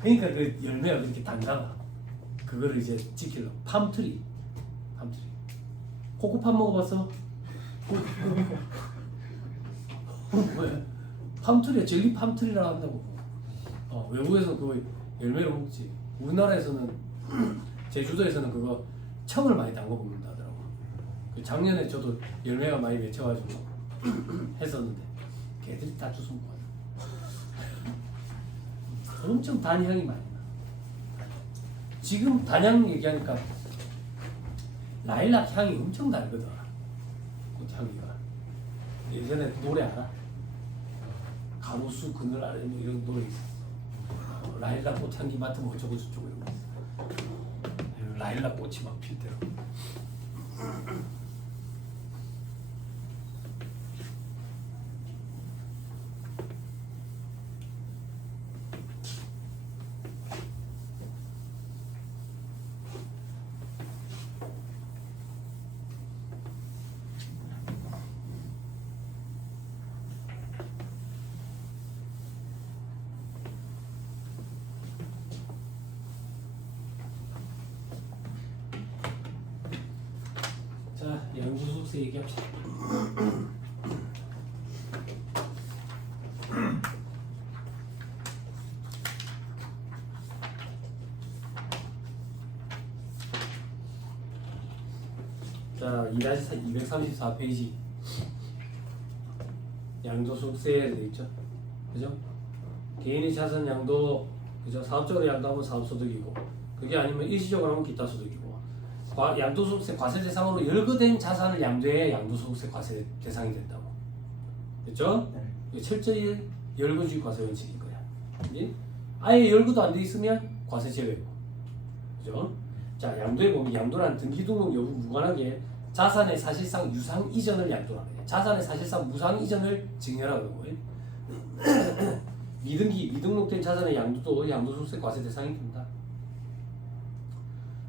그러니까 그 열매가 그렇게 단단하. 그거를 이제 지키려고. 팜트리. 코코팜 먹어봤어? 왜? 팜트리야. 젤리 팜트리라고 한다고. 외국에서 그거 열매를 먹지. 우리나라에서는 제주도에서는 그거 청을 많이 담궈 먹는다 하더라고. 작년에 저도 열매가 많이 맺혀가지고 했었는데 걔들이 다 주워 먹어. 엄청 단향이 많이 나. 지금 단향 얘기하니까 라일락 향이 엄청 달거든. 꽃향기가. 예전에 노래 알아? 가로수 그늘 아래 뭐 이런 노래 있어. 라일락 꽃향기 맡으면 어쩌고 저쩌고 이런 거 있어. 라일락 꽃이 막 필 때로. 자, 양구숙세 얘기합시다. 자, 234페이지 양도소득세에 되어 있죠. 그죠? 개인의 자산 양도, 그죠? 사업적으로 양도하면 사업소득이고, 그게 아니면 일시적으로 하면 기타소득이고, 양도소득세 과세 대상으로 열거된 자산을 양도해야 양도소득세 과세 대상이 된다고. 됐죠? 네. 철저히 열거주의 과세 원칙인 거야. 그지? 아예 열거도 안 돼 있으면 과세 제외고. 그죠? 자, 양도에 보면 양도란 등기등록 여부 무관하게 자산의 사실상 유상 이전을 양도하는 거예요. 자산의 사실상 무상 이전을 증여라고 하는 거예요. 미등록된 자산의 양도도 양도소득세 과세 대상이 된다.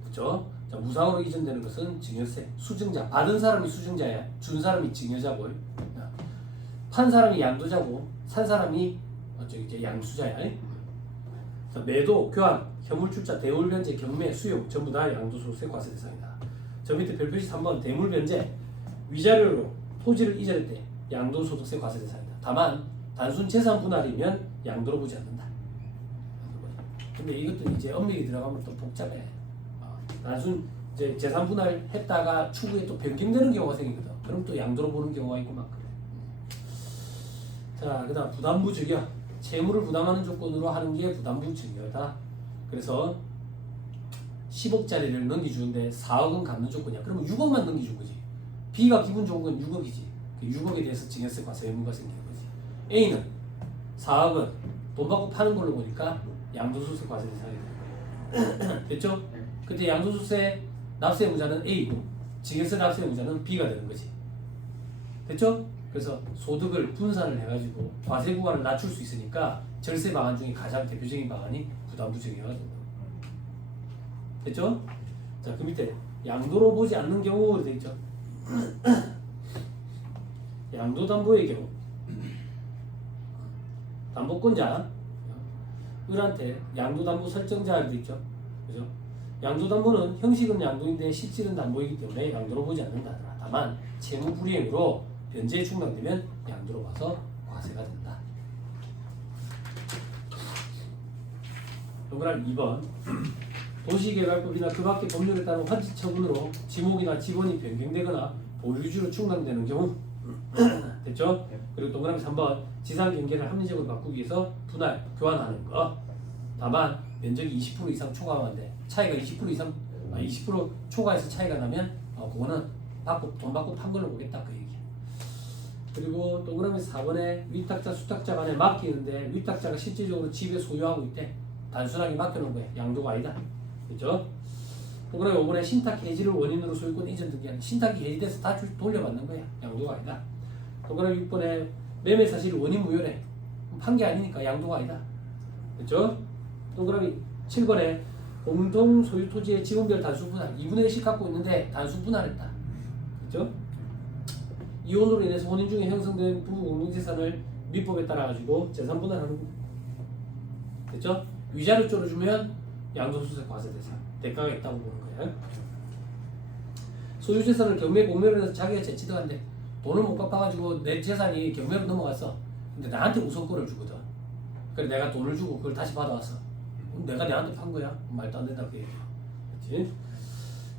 그렇죠? 자, 무상으로 이전되는 것은 증여세. 수증자, 받은 사람이 수증자야. 준 사람이 증여자고, 판 사람이 양도자고, 산 사람이 이제 양수자야. 자, 매도, 교환, 현물출자, 대물변제, 경매, 수용 전부 다 양도소득세 과세 대상이다. 저 밑에 별표시 3번 대물변제, 위자료로 토지를 이전할 때 양도소득세 과세 대상이다. 다만 단순 재산 분할이면 양도로 보지 않는다. 근데 이것도 이제 엄밀히 들어가면 또 복잡해. 단순 이제 재산 분할했다가 추후에 또 변경되는 경우가 생기거든. 그럼 또 양도로 보는 경우가 있고 막 그래. 자, 그다음 부담부 증여. 채무를 부담하는 조건으로 하는 게 부담부 증여다. 그래서 10억짜리를 넘기주는데 4억은 갚는 조건이야. 그러면 6억만 넘기준 거지. B가 기분 좋은 건 6억이지. 그 6억에 대해서 증여세 과세 의무가 생기는 거지. A는 4억은 돈 받고 파는 걸로 보니까 양도소득세 과세 대상이 되는 거야. 됐죠? 그때 양도소득세 납세 의무자는 A고 증여세 납세 의무자는 B가 되는 거지. 됐죠? 그래서 소득을 분산을 해가지고 과세 구간을 낮출 수 있으니까 절세 방안 중에 가장 대표적인 방안이 부담부 증여가 된다. 됐죠? 자, 그 밑에 양도로 보지 않는 경우 되어 있죠. 양도담보의 경우 담보권자 을한테 양도담보 설정자가 되어 있죠. 그죠? 양도담보는 형식은 양도인데 실질은 담보이기 때문에 양도로 보지 않는다. 다만 채무 불이행으로 변제에 충당되면 양도로 봐서 과세가 된다. 동그라미 2번 도시개발법이나 그 밖의 법률에 따른 환지 처분으로 지목이나 지번이 변경되거나 보유주로 충당되는 경우 됐죠? 그리고 동그라미 3번 지상 경계를 합리적으로 바꾸기 위해서 분할, 교환하는 거. 다만 면적이 20% 이상 초과하는데 차이가 20% 이상 20% 초과해서 차이가 나면 그거는 돈 받고 판 걸로 보겠다 그 얘기야. 그리고 동그라미 4번에 위탁자 수탁자 간에 맡기는데 위탁자가 실질적으로 집에 소유하고 있대. 단순하게 맡겨놓은 거야. 양도가 아니다. 그죠? 동그라미 5번에 신탁 해지를 원인으로 소유권 이전 등기 하는 신탁이 해지돼서 다 돌려받는 거야. 양도가 아니다. 동그라미 6번에 매매 사실이 원인 무효래. 판 게 아니니까 양도가 아니다. 그죠? 동그라미 7번에 공동 소유 토지의 지분별 단수 분할 2분의 1씩 갖고 있는데 단수 분할했다. 그죠? 이혼으로 인해서 혼인 중에 형성된 부부 공동재산을 민법에 따라 가지고 재산 분할하는 거예요. 됐죠? 위자료 쪼르주면 양도소득세 과세 대상 대가가 있다고 보는 거예요. 소유재산을 경매 공매로 해서 자기가 재취득한데 돈을 못 갚아가지고 내 재산이 경매로 넘어갔어. 근데 나한테 우선권을 주거든. 그래 내가 돈을 주고 그걸 다시 받아왔어. 그럼 내가 내한테 판 거야? 말도 안 된다 그 얘기야. 그렇지?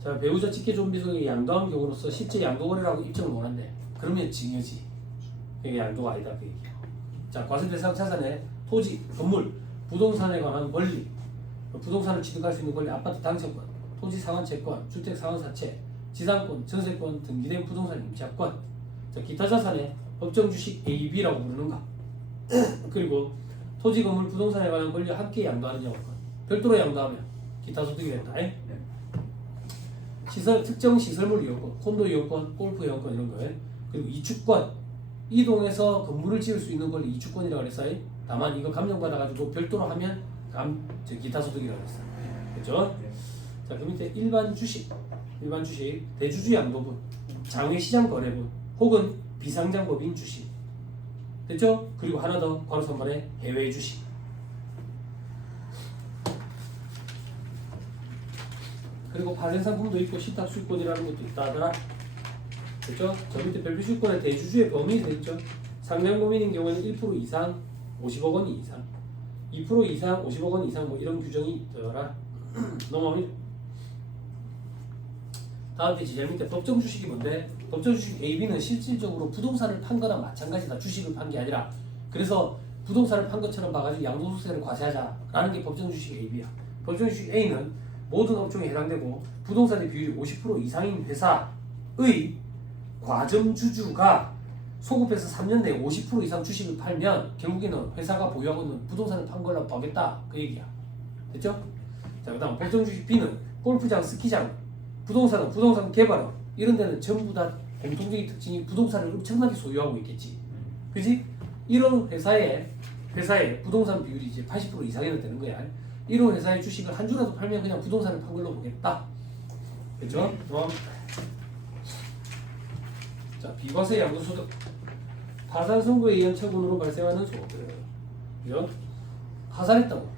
자, 배우자 직계존비속에 양도한 경우로서 실제 양도거래라고 입증을 못한대. 그러면 징여지. 이게 양도가 아니다 그 얘기야. 자, 과세 대상 자산에 토지, 건물, 부동산에 관한 권리, 부동산을 취득할 수 있는 권리, 아파트 당첨권, 토지 상환 채권, 주택 상환 사채, 지상권, 전세권, 등기된 부동산 임차권, 자, 기타 자산에 법정 주식 A, B라고 부르는가. 그리고 토지, 건물, 부동산에 관한 권리와 함께 양도하는 영업권. 별도로 양도하면 기타 소득이 된다. 시설, 특정 시설물 이용권, 콘도 이용권, 골프 이용권 이런 거. 그리고 이축권, 이동해서 건물을 지을 수 있는 권리 이축권이라고 그랬어요. 다만 이거 감정받아가지고 별도로 하면 기타 소득이라고 그랬어요. 그렇죠? 자, 그 밑에 일반 주식, 대주주 양도분, 장외시장 거래분, 혹은 비상장법인 주식. 됐죠? 그리고 하나 더, 괄호 3번에 해외 주식. 그리고 발행 상품도 있고 신탁 수익권이라는 것도 있다 하더라. 됐죠? 저 밑에 별도 수익권의 대주주의 범위가 있죠. 상장 범위인 경우에는 1% 이상 50억 원 이상, 2% 이상 50억 원 이상 뭐 이런 규정이 있더라. 넘어갑니다. 다음 페이지 제일 밑에 법정 주식이 뭔데? 법정 주식 AB는 실질적으로 부동산을 판 거나 마찬가지다. 주식을 판 게 아니라. 그래서 부동산을 판 것처럼 봐가지고 양도소득세를 과세하자라는 게 법정 주식 AB야. 법정 주식 A는 모든 업종에 해당되고 부동산의 비율이 50% 이상인 회사의 과점주주가 소급해서 3년 내에 50% 이상 주식을 팔면 결국에는 회사가 보유하고 있는 부동산을 판 걸로 보겠다 그 얘기야. 됐죠? 자, 그 다음 법정 주식 B는 골프장, 스키장, 부동산은 부동산 개발업 이런 데는 전부 다 공통적인 특징이 부동산을 엄청나게 소유하고 있겠지. 그지? 이런 회사의 부동산 비율이 이제 80% 이상이나 되는 거야. 이런 회사의 주식을 한 주라도 팔면 그냥 부동산을 판 걸로 보겠다. 그죠? 그럼 자, 비과세 양도소득 파산 선고에 의한 처분으로 발생하는 소득. 그죠? 파산했다고.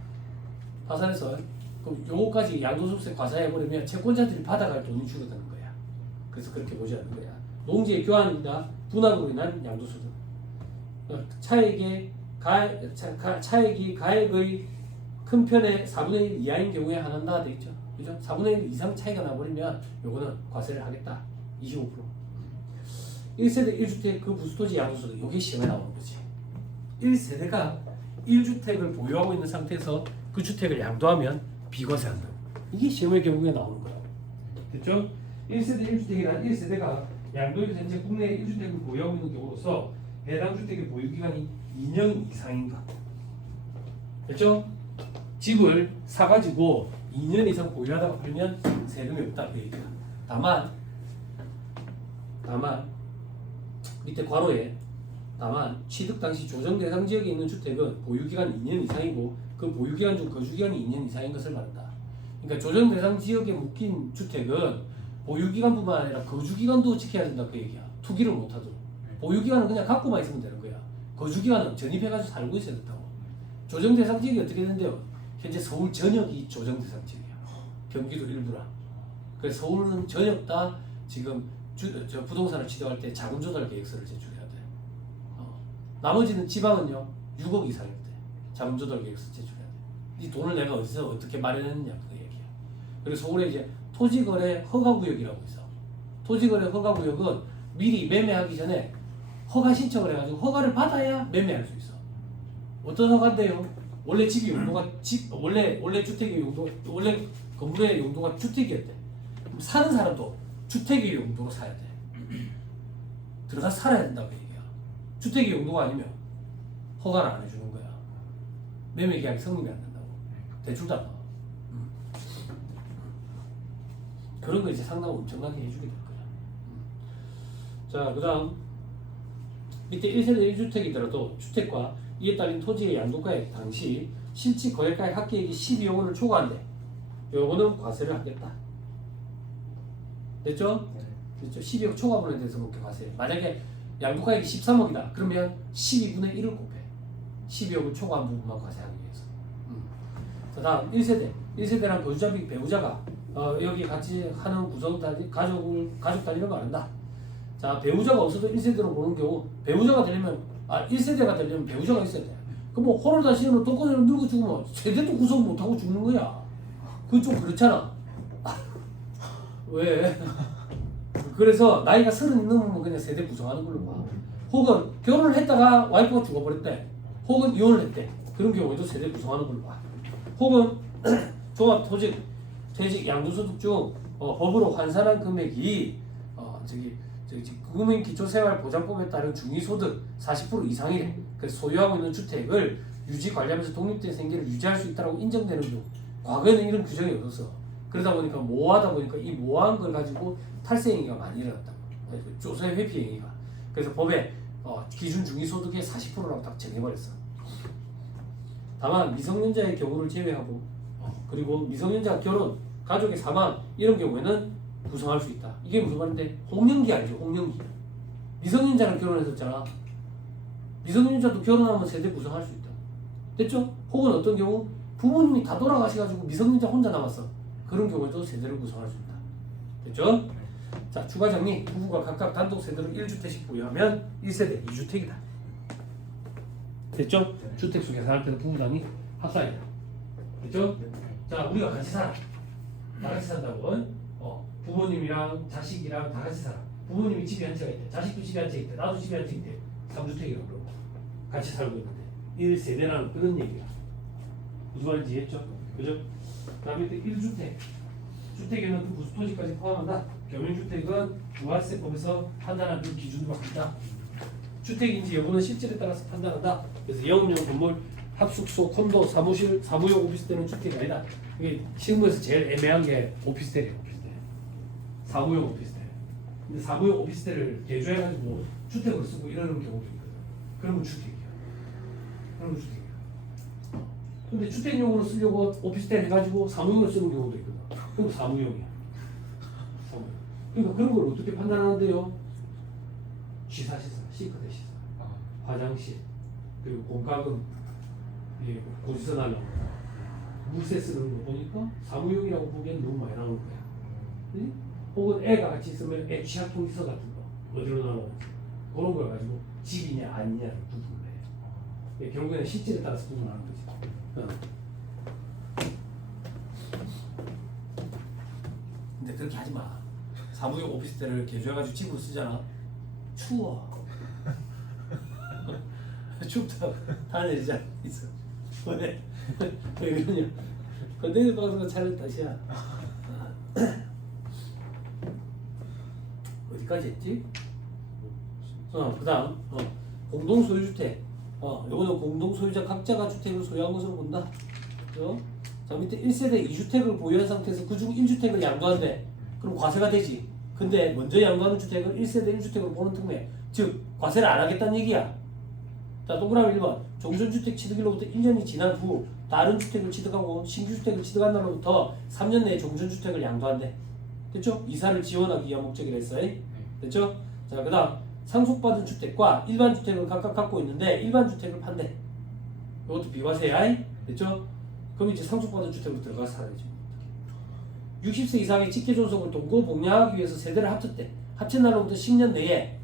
파산해서 그럼 요거까지 양도소득세 과세해버리면 채권자들이 받아갈 돈이 줄어드는 거야. 그래서 그렇게 보지 않는 거야. 농지의 교환이나 분할로 인한 양도소득. 차액이 가액의 큰 편의 4분의 1 이하인 경우에 한한다 돼 있죠. 그죠? 4분의 1 이상 차이가 나버리면 요거는 과세를 하겠다. 25%. 1세대 1주택 그 부수토지 양도소득 요게 시험에 나오는 거지. 1세대가 1주택을 보유하고 있는 상태에서 그 주택을 양도하면 비과세한다. 이게 시험의 경우에 나오는 거야. 됐죠? 1세대 1주택이란 1세대가 양도일 현재 국내에 1주택을 보유하고 있는 경우로서 해당 주택의 보유기간이 2년 이상인가. 됐죠? 집을 사가지고 2년 이상 보유하다가 팔면 세금이 없다 그 얘기야. 다만 밑에 괄호에 다만 취득 당시 조정 대상 지역에 있는 주택은 보유기간 2년 이상이고 그 보유기간 중 거주기간이 2년 이상인 것을 말한다. 그러니까 조정 대상 지역에 묶인 주택은 보유기간뿐만 아니라 거주기간도 지켜야 된다 그 얘기야. 투기를 못하도록. 보유기간은 그냥 갖고만 있으면 되는 거야. 거주기간은 전입해가지고 살고 있어야 된다고. 조정 대상 지역이 어떻게 되는데요? 현재 서울 전역이 조정 대상 지역이야. 경기도 일부라. 그래서 서울은 전역 다 지금 저 부동산을 취득할 때 자금 조달 계획서를 제출해야 돼. 나머지는 지방은요 6억 이상일 때 자금 조달 계획서 제출해야 돼. 이 돈을 내가 어디서 어떻게 마련했느냐 그 얘기야. 그리고 서울에 이제 토지거래 허가구역이라고 있어. 토지거래 허가구역은 미리 매매하기 전에 허가 신청을 해가지고 허가를 받아야 매매할 수 있어. 어떤 허가인데요? 원래 집이 용도가 원래 주택의 용도 원래 건물의 용도가 주택이었대. 그럼 사는 사람도 주택의 용도로 사야 돼. 들어가서 살아야 된다고 얘기야. 주택의 용도가 아니면 허가를 안 해주는 거야. 매매 계약이 성립이 안 된다고. 대출다. 그런 거 이제 상담 엄청나게 해주게 될 거야. 자, 그 다음 밑에 1세대 1주택이더라도 주택과 이에 딸린 토지의 양도가액 당시 실질 거래가액 합계액이 12억 원을 초과한대. 요거는 과세를 하겠다. 됐죠? 됐죠? 12억 초과분에 대해서 그렇게 과세. 만약에 양도가액이 13억이다. 그러면 12분의 1을 곱해. 12억을 초과한 부분만 과세하기 위해서. 자, 다음 1세대. 1세대란 배우자가 여기 같이 하는 구성 가족 단위로 말한다. 자, 배우자가 없어도 1세대로 보는 경우 배우자가 되려면 1세대가 되려면 배우자가 있어야 돼. 그럼 뭐 호로다 시는 독거노인을 늙어 죽으면 세대도 구성 못하고 죽는 거야. 그건 좀 그렇잖아. 왜? 그래서 나이가 30 넘으면 그냥 세대 구성하는 걸로 봐. 혹은 결혼을 했다가 와이프가 죽어버렸대. 혹은 이혼을 했대. 그런 경우에도 세대 구성하는 걸로 봐. 혹은 종합퇴직 양도소득 중 법으로 환산한 금액이 국민기초생활보장법에 따른 중위소득 40% 이상이래. 그래서 소유하고 있는 주택을 유지 관리하면서 독립된 생계를 유지할 수 있다고 인정되는 경우. 과거에는 이런 규정이 없었어. 그러다 보니까 모호하다 보니까 이 모호한 걸 가지고 탈세 행위가 많이 일어났다. 조세 회피 행위가. 그래서 법에 기준 중위소득의 40%라고 딱 정해버렸어. 다만 미성년자의 경우를 제외하고 그리고 미성년자 결혼, 가족의 사망 이런 경우에는 구성할 수 있다. 이게 무슨 말인데? 홍령기 알죠? 홍령기. 미성년자랑 결혼했었잖아. 미성년자도 결혼하면 세대 구성할 수 있다. 됐죠? 혹은 어떤 경우 부모님이 다 돌아가셔가지고 미성년자 혼자 남았어. 그런 경우에도 세대를 구성할 수 있다. 됐죠? 자, 추가 정리. 부부가 각각 단독 세대로 1주택씩 보유하면 1세대 2주택이다. 됐죠? 주택 수 계산할 때는 부부단위 합산이다. 됐죠? 자, 우리가 같이 살아. 다 같이 산다고. 부모님이랑 자식이랑 다 같이 살아. 부모님이 집에 한 채가 있대. 자식도 집에 한 채 있대. 나도 집에 한 채 있대. 3주택이라고 그러고 같이 살고 있는데 1세대라는 그런 얘기야. 무슨 말인지 이해했죠? 그죠? 그 다음에 1주택. 주택에는 그 부수토지까지 포함한다. 겸용주택은 부가세법에서 판단하는 기준으로 한다. 주택인지 여부는 실질에 따라서 판단한다. 그래서 영업용 건물, 합숙소, 콘도, 사무실, 사무용 오피스텔은 주택이 아니다. 이게 실무에서 제일 애매한 게 오피스텔이에요. 오피스텔. 사무용 오피스텔. 근데 사무용 오피스텔을 개조해가지고 주택으로 쓰고 이러는 경우도 있거든. 그러면 주택이야. 그러면 주택이야. 근데 주택용으로 쓰려고 오피스텔 해가지고 사무용으로 쓰는 경우도 있거든. 그럼 사무용이야. 사무용. 그러니까 그런 걸 어떻게 판단하는데요? 시사시사, 시크대 시사, 화장실, 그리고 공과금, 고지서 날라오는 물세 쓰는 거 보니까 사무용이라고 보기엔 너무 많이 나오는 거야. 응? 혹은 애가 같이 있으면 애 취약통 지서 같은 거 어디로 나오는지 그런 걸 가지고 집이냐 아니냐를 구분을 해. 결국에는 실질에 따라서 구분하는 거지. 근데 그렇게 하지 마. 사무용 오피스텔을 개조해가지고 집으로 쓰잖아. 추워. 춥다고 다니지 않겠어. 왜 그러냐? 건드릴 방송은 차를 다시야. 어디까지 했지? 그다음 공동 소유주택. 요거는 공동 소유자 각자가 주택을 소유한 것으로 본다. 그죠? 자, 밑에 1세대 2주택을 보유한 상태에서 그중 1주택을 양도한대. 그럼 과세가 되지. 근데 먼저 양도하는 주택을 1세대 1주택으로 보는 특례. 즉 과세를 안 하겠다는 얘기야. 자, 동그라미 1번. 종전주택 취득일로부터 1년이 지난 후 다른 주택을 취득하고 신규주택을 취득한 날로부터 3년 내에 종전주택을 양도한대. 됐죠? 이사를 지원하기 위한 목적이라 했어요. 됐죠? 자, 그 다음 상속받은 주택과 일반 주택을 각각 갖고 있는데 일반 주택을 판대. 이것도 비과세야. 됐죠? 그럼 이제 상속받은 주택으로 들어가서 살아야지. 60세 이상의 직계존속을 동거복량하기 위해서 세대를 합쳤대. 합친 날로부터 10년 내에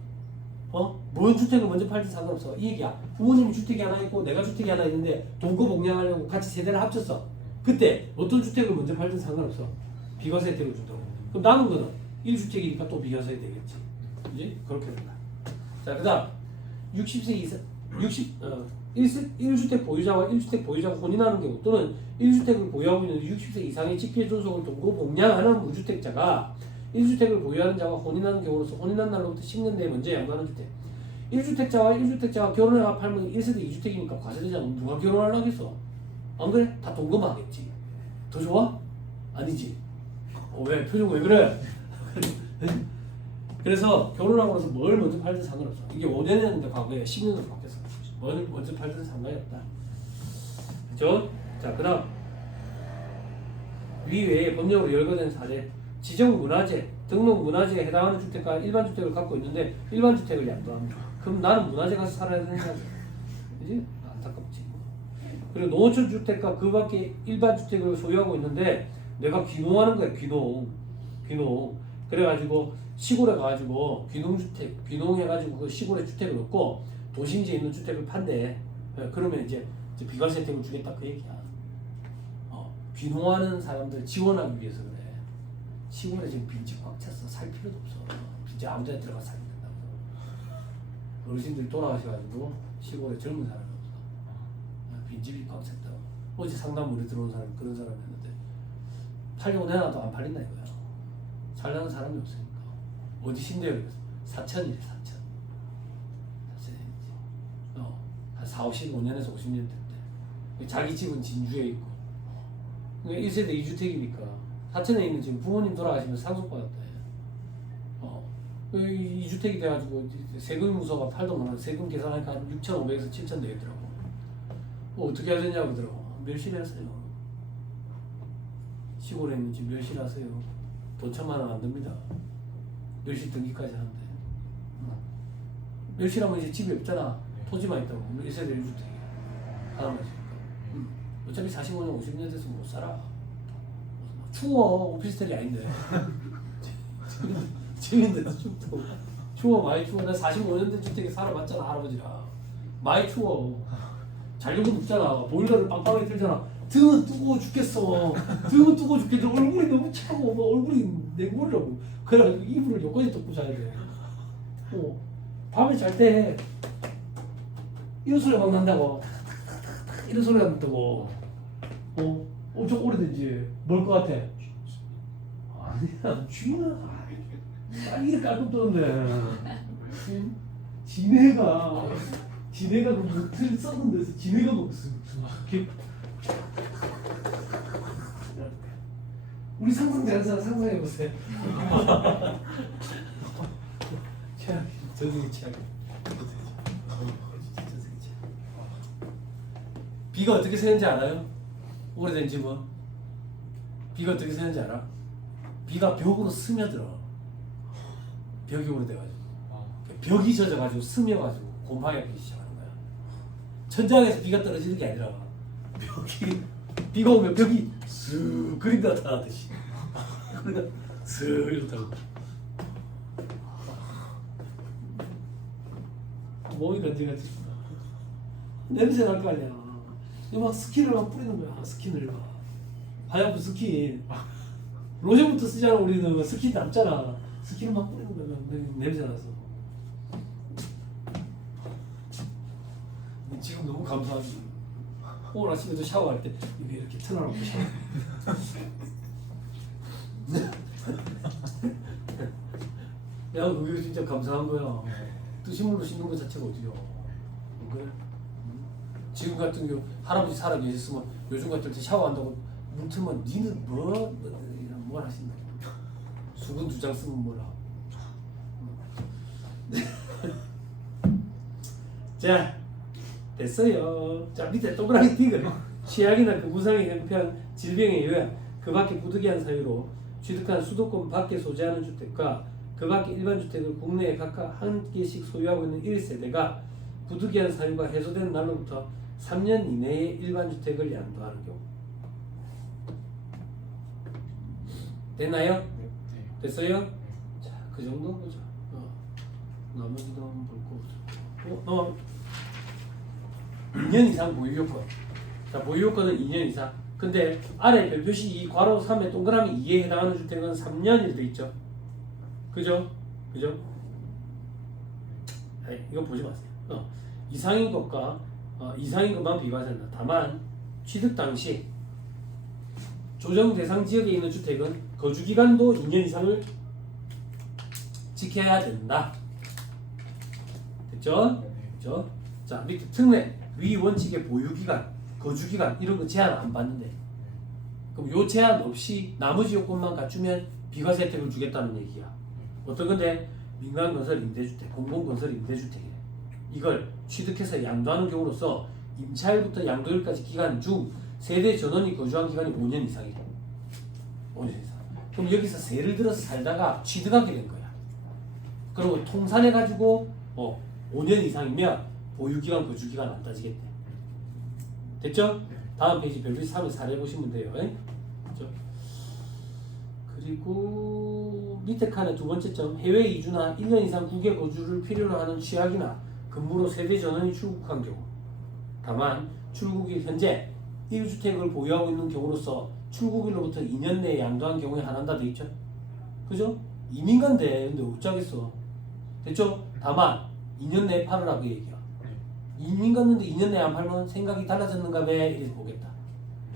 뭔 주택을 먼저 팔든 상관없어. 이 얘기야. 부모님이 주택이 하나 있고 내가 주택이 하나 있는데 동거복량하려고 같이 세대를 합쳤어. 그때 어떤 주택을 먼저 팔든 상관없어. 비과세 혜택을 준다고. 그럼 남은 거는 1주택이니까 또 비과세 되겠지. 그지? 그렇게 된다. 자, 그 다음 60세 이상 1주택 보유자와 1주택 보유자가 혼인하는 경우 또는 1주택을 보유하고 있는 60세 이상의 직계존속을 동거복량하는 무주택자가 1주택을 보유하는 자와 혼인하는 경우로서 혼인한 날로부터 10년 내에 먼저 양도하는 주택. 1주택자와 1주택자가 결혼해가 팔면 1세대 2주택이니까 과세되잖아. 누가 결혼하려고 하겠어? 안 그래? 다 동거만 하겠지. 더 좋아? 아니지. 왜? 표정 왜 그래? 그래서 결혼하고 나서 뭘 먼저 팔든 상관없어. 이게 5년이었는데 과거에 10년으로 바뀌었어. 뭘 먼저 팔든 상관이 없다. 그죠? 자, 그 다음 위 외에 법령으로 열거된 사례. 지정문화재, 등록문화재에 해당하는 주택과 일반 주택을 갖고 있는데 일반 주택을 양도합니다. 그럼 나는 문화재 가서 살아야 되는 거지. 그지? 안타깝지. 그리고 농어촌 주택과 그 밖에 일반 주택을 소유하고 있는데 내가 귀농하는 거야. 귀농. 그래가지고 시골에 가가지고 귀농주택, 귀농해가지고 그 시골에 주택을 얻고 도심지에 있는 주택을 판대. 그러면 이제 비과세 혜택을 주겠다 그 얘기야. 귀농하는 사람들 지원하기 위해서 그래. 시골에 지금 빈집 꽉 찼어. 살 필요도 없어. 빈집 아무 데나 들어가 살면 된다고. 어르신들이 돌아가셔가지고 시골에 젊은 사람이 없어. 빈집이 꽉 찼다고. 어제 상담물에 들어온 사람이 그런 사람이었는데 팔려고 내놔도 안 팔린다 이거야. 살려는 사람이 없으니까. 어디 신대요? 사천이래. 사천. 한 40, 50년에서 50년 됐대. 자기 집은 진주에 있고 1세대 2주택이니까 사천에 있는 지금 부모님 돌아가시면 상속받았대. 2주택이 돼가지고 세금 무서가 8도 많아. 세금 계산하니까 한 6,500에서 7,000 되겠더라고. 어떻게 해야 되냐고 그러더라고. 멸실하세요. 시골에 있는 집 멸실하세요. 돈 1,000만 원 안 듭니다. 멸실 등기까지 하는데. 멸실하면 이제 집이 없잖아. 토지만 있다고. 1세대 1주택이야. 하나만 있으니까. 어차피 45년, 50년 돼서 못 살아. 추워. 오피스텔이 아닌데. 집인데도 춥다고. 추워. 많이 추워. 나 45년 된 주택에 살아봤잖아. 할아버지랑. 많이 추워. 자려고 눕잖아. 보일러를 빵빵하게 틀잖아. 등은 뜨거워 죽겠어. 등은 뜨거워 죽겠어. 얼굴이 너무 차고 막 얼굴이 냉물이라고. 그래가지고 이불을 여기까지 덮고 자야 돼. 밤에 잘 때 이런 소리가 막 난다고. 이런 소리가 난다고. 엄청 오래된지 뭘 것 같아? 아니야, 쥐나. 이렇게 깔끔 떠는데. 지네가 그 무트를 썩은 데서 지네가 먹었어. 우리 상상 잘해서 상상해보세요. 최악이, 저승이 최악이. 비가 어떻게 새는지 알아요? 오래된 집은 비가 어떻게 새는지 알아? 비가 벽으로 스며들어. 벽이 오래돼가지고 벽이 젖어가지고 스며가지고 곰팡이가 피기 시작하는 거야. 천장에서 비가 떨어지는 게 아니라 비가 오면 벽이 쓱 그림 나타나듯이 그러니까 쓱 이렇다고. 몸이 건지같이 냄새 날 거 아니야. 막 스킨을 막 뿌리는 거야. 스킨을 막 화장품 스킨 로션부터 쓰잖아. 우리는 스킨 남잖아. 스킨을 막 뿌리는 거야. 냄새 나서. 지금 너무 감사하지. 오늘 아침에도 샤워할 때 이게 이렇게 틀어놓고 샤워. 야, 그게 진짜 감사한 거야. 뜨신물로 씻는 것 자체가 어디야. 그래? 지금 같은 경우 할아버지 살아 계셨으면 요즘 같을 때 샤워한다고 물 틀면 니는 뭘 하신다. 수건 2장 쓰면 뭐라. 자, 됐어요. 자, 밑에 동그라미 띄그. 취약이나 그 무상의 형편, 질병에 의한 그 밖에 부득이한 사유로 취득한 수도권 밖에 소재하는 주택과 그 밖에 일반 주택을 국내에 각각 한 개씩 소유하고 있는 1세대가 부득이한 사유가 해소된 날로부터 3년 이내에 일반 주택을 양도하는 경우. 됐나요? 네. 됐어요? 자, 그 정도 보자. 나머지도 한번 볼 거 보자. 넘어. 2년 이상 보유 요건. 자, 보유 요건은 2년 이상. 근데 아래 별표시 2 괄호 3에 동그라미 2에 해당하는 주택은 3년이 돼 있죠. 그죠? 아니, 이거 보지 마세요. 이상인 것과 이상인 것만 비교하세요. 다만 취득 당시 조정 대상 지역에 있는 주택은 거주 기간도 2년 이상을 지켜야 된다. 됐죠? 그죠? 자, 밑에 특례 위 원칙의 보유 기간, 거주 기간 이런 거 제한 안 받는데. 그럼 요 제한 없이 나머지 요건만 갖추면 비과세 혜택을 주겠다는 얘기야. 어떤 건데? 민간건설 임대주택, 공공건설 임대주택이래. 이걸 취득해서 양도하는 경우로서 임차일부터 양도일까지 기간 중 세대 전원이 거주한 기간이 5년 이상이래. 5년 이상. 그럼 여기서 세를 들어서 살다가 취득하게 된 거야. 그리고 통산해가지고 5년 이상이면 보유기간, 거주기간 안 따지겠대. 됐죠? 다음 페이지 별표 3을 사례 보시면 돼요. 그렇죠? 그리고 밑에 칸의 두 번째 점, 해외 이주나 1년 이상 국외 거주를 필요로 하는 취약이나 근무로 세대 전원이 출국한 경우, 다만 출국일 현재 1주택을 보유하고 있는 경우로서 출국일로부터 2년 내에 양도한 경우에 한한다 돼 있죠. 그죠? 이민 간대. 근데 어쩌겠어. 됐죠? 다만 2년 내에 팔으라 그 얘기야. 이민 갔는데 2년 내에 안 팔면 생각이 달라졌는가 봐 이렇게 보겠다.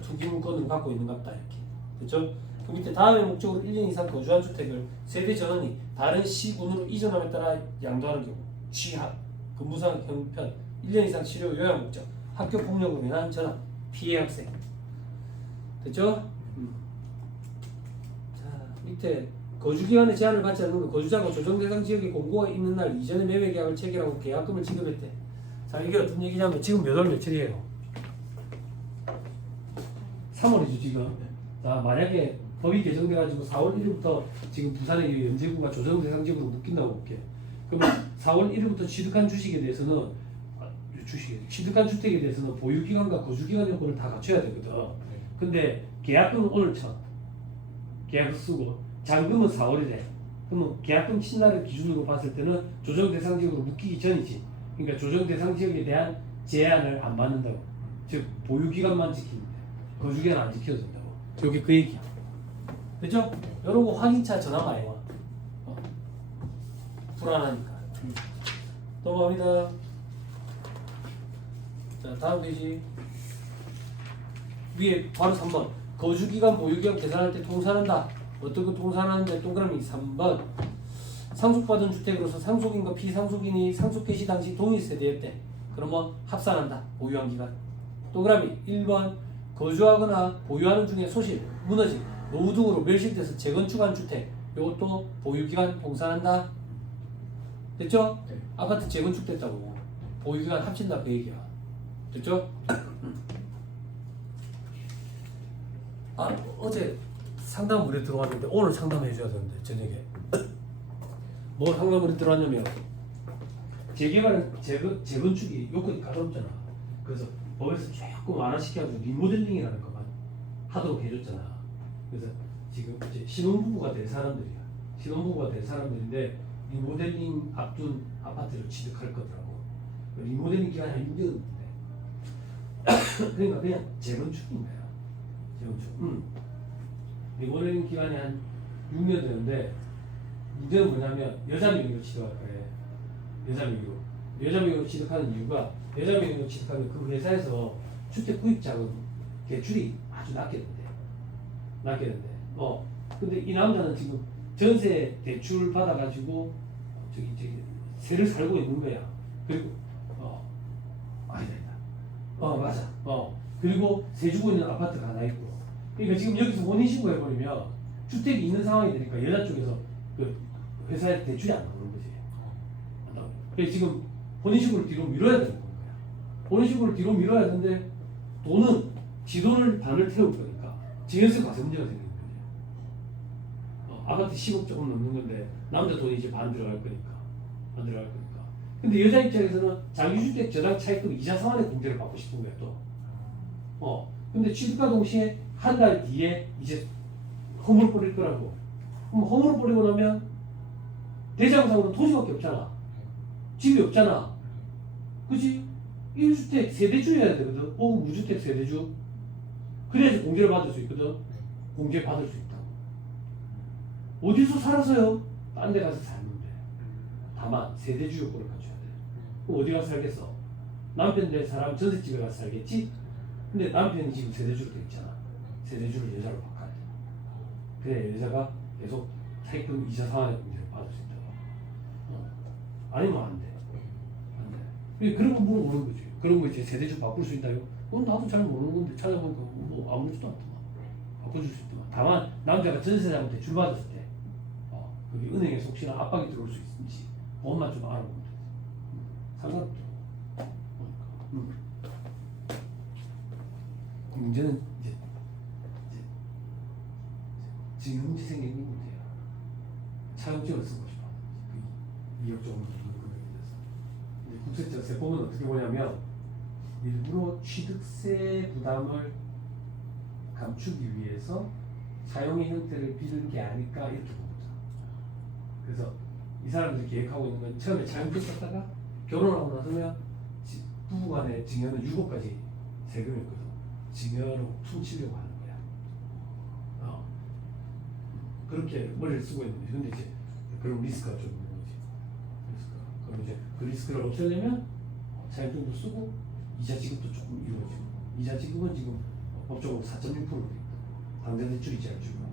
투기 물건을 갖고 있는가 보다 이렇게. 됐죠? 그 밑에 다음의 목적으로 1년 이상 거주한 주택을 세대 전원이 다른 시군으로 이전함에 따라 양도하는 경우, 취약, 근무상 형편, 1년 이상 치료 요양 목적, 학교 폭력으로 인한 전환, 피해 학생. 됐죠? 자, 밑에 거주기간의 제한을 받지 않는 거주자가 조정 대상 지역에 공고가 있는 날 이전에 매매 계약을 체결하고 계약금을 지급했대. 자, 이게 어떤 얘기냐면 지금 몇 월 며칠이에요? 3월이죠 지금. 자, 만약에 법이 개정돼가지고 4월 1일부터 지금 부산의 연제구가 조정 대상 지역으로 묶인다고 볼게. 그러면 4월 1일부터 취득한 주식에 대해서는 취득한 주택에 대해서는 보유기간과 거주기간 요건을 다 갖춰야 되거든. 근데 계약금은 오늘 쳐. 계약 쓰고 잔금은 4월이래. 그러면 계약금 친 날을 기준으로 봤을 때는 조정 대상 지역으로 묶이기 전이지. 그러니까 조정 대상 지역에 대한 제한을 안 받는다고. 즉 보유기간만 지키는데 거주기간 안 지켜도 된다고. 여기 그 얘기야. 그죠? 이런 거 확인차 전화 많이 와. 불안하니까. 넘어갑니다. 자, 다음 페이지. 위에 바로 3번. 거주기간, 보유기간 계산할 때 통산한다. 어떤 거 통산하는데 동그라미 3번. 상속받은 주택으로서 상속인과 피상속인이 상속 개시 당시 동일 세대였대. 그러면 합산한다. 보유한 기간. 동그라미 1번. 거주하거나 보유하는 중에 소실, 무너짐, 노후 등으로 멸실돼서 재건축한 주택. 이것도 보유기간 통산한다. 됐죠? 네. 아파트 재건축됐다고. 보유기간 합친다 그 얘기야. 됐죠? 아, 어제 상담 물에 들어왔는데 오늘 상담해 줘야 되는데 저녁에 뭐 상담 물에 들어왔냐면 재개발 재건축이 요건이 까다롭잖아. 그래서 법에서 조금 완화시켜가지고 리모델링이라는 것만 하도록 해줬잖아. 그래서 지금 이제 신혼부부가 될 사람들이야. 신혼부부가 될 사람들인데 리모델링 앞둔 아파트를 취득할 거더라고. 리모델링 기간이 한 6년인데 그러니까 그냥 재건축인 거야. 재건축. 리모델링 기간이 한 6년 되는데 문제는 뭐냐면 여자 명의로 취득할 거예요. 여자 명의로. 여자 명의로 취득하는 이유가 여자 명의로 취득하면 그 회사에서 주택 구입 자금 대출이 아주 낮게 된대. 낮게 된대. 근데 이 남자는 지금 전세 대출 받아가지고 저기 세를 살고 있는 거야. 그리고 아니다. 맞아. 그리고 세 주고 있는 아파트가 하나 있고. 그러니까 지금 여기서 혼인신고 해버리면 주택이 있는 상황이 되니까 여자 쪽에서 그 회사에 대출이 안 나오는 거지. 그래서 지금 혼인신고를 뒤로 미뤄야 되는 거야. 혼인신고를 뒤로 미뤄야 되는데 돈은 지 돈을 반을 태울 거니까 증여세 과세 문제가 생기는 거지. 아파트 10억 조금 넘는 건데 남자 돈이 이제 반 들어갈 거니까. 안 들어갈 거니까. 근데 여자 입장에서는 장기주택 저당 차익금 이자 상환의 공제를 받고 싶은 거야 또. 근데 취득과 동시에 한 달 뒤에 이제 허물을 뿌릴 거라고. 그럼 허물을 뿌리고 나면 대장상으로 토지밖에 없잖아. 집이 없잖아. 그치? 1주택 세대주여야 되거든. 혹은 무주택 세대주. 그래야지 공제를 받을 수 있거든. 공제 받을 수 있다고. 어디서 살아서요? 딴 데 가서 살면 돼. 다만 세대주 요건을 갖춰야 돼. 그럼 어디 가서 살겠어? 남편 될 사람 전셋집에 가서 살겠지? 근데 남편이 지금 세대주로 돼 있잖아. 세대주를 여자로 바꿔야 돼. 그래 여자가 계속 차익금 이자 상환의 공제를 받을 수 있다고. 아니면 안 돼. 안 돼. 그런 거 모르는 거지. 그런 거 이제 세대주 바꿀 수 있다요? 그건 나도 잘 모르는 건데 찾아보니까 뭐 아무렇지도 않더만. 바꿔줄 수 있더만. 다만 남자가 전세자한테 대출 받았을 때 그게 은행에 혹시나 압박이 들어올 수 있는지 그것만 좀 알아보면 돼. 상관없죠. 문제는 이제 지능지 생긴 게 문제야. 차용증을 쓰고 싶어. 2억 정도 금액이 돼서. 근데 국세청 세법은 어떻게 보냐면 일부러 취득세 부담을 감추기 위해서 사용의 형태를 빌은 게 아닐까 이렇게 봅니다. 그래서 이 사람들이 계획하고 있는 건 처음에 차용증 썼다가 결혼하고 나서면 부부간의 증여는 6억까지 세금이었거든. 증여로 퉁치려고 하는 거야. 그렇게 머리를 쓰고 있는 거지. 근데 이제 그런 리스크가 좀 있는 거지. 그럼 이제 그 리스크를 없애려면 차용증도 쓰고 이자 지급도 조금 이루어지고, 이자 지급은 지금 법적으로 4.6%로 돼 있다. 당장대출 이자를 주고,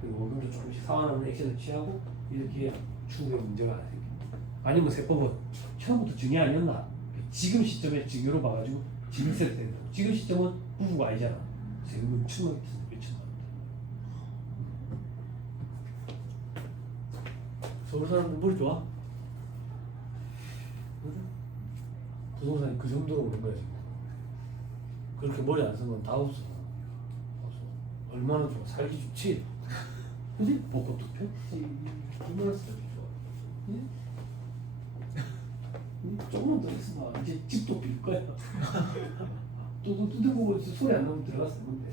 그리고 원금도 조금씩 상환하는 액션을 취하고 이렇게 추후에 문제가 안 생깁니다. 아니면 세법은 처음부터 증여 아니었나? 지금 시점에 증여로 봐가지고 증세를 된다. 지금 시점은 부부가 아니잖아. 세금은 엄청나게 텐데 몇천만 원. 서울 사람들 머리 좋아? 부동산이 그 정도로 오른 거야 지금. 그렇게 머리 안 쓴 건 다 없어. 얼마나 좋아. 살기 좋지. 그지? 벚꽃도 폈지. 얼마나 살기 좋아. 응? 조금만 더 있으면 이제 집도 빌 거야. 또 두들보고 소리 안 나면 들어갔었는데.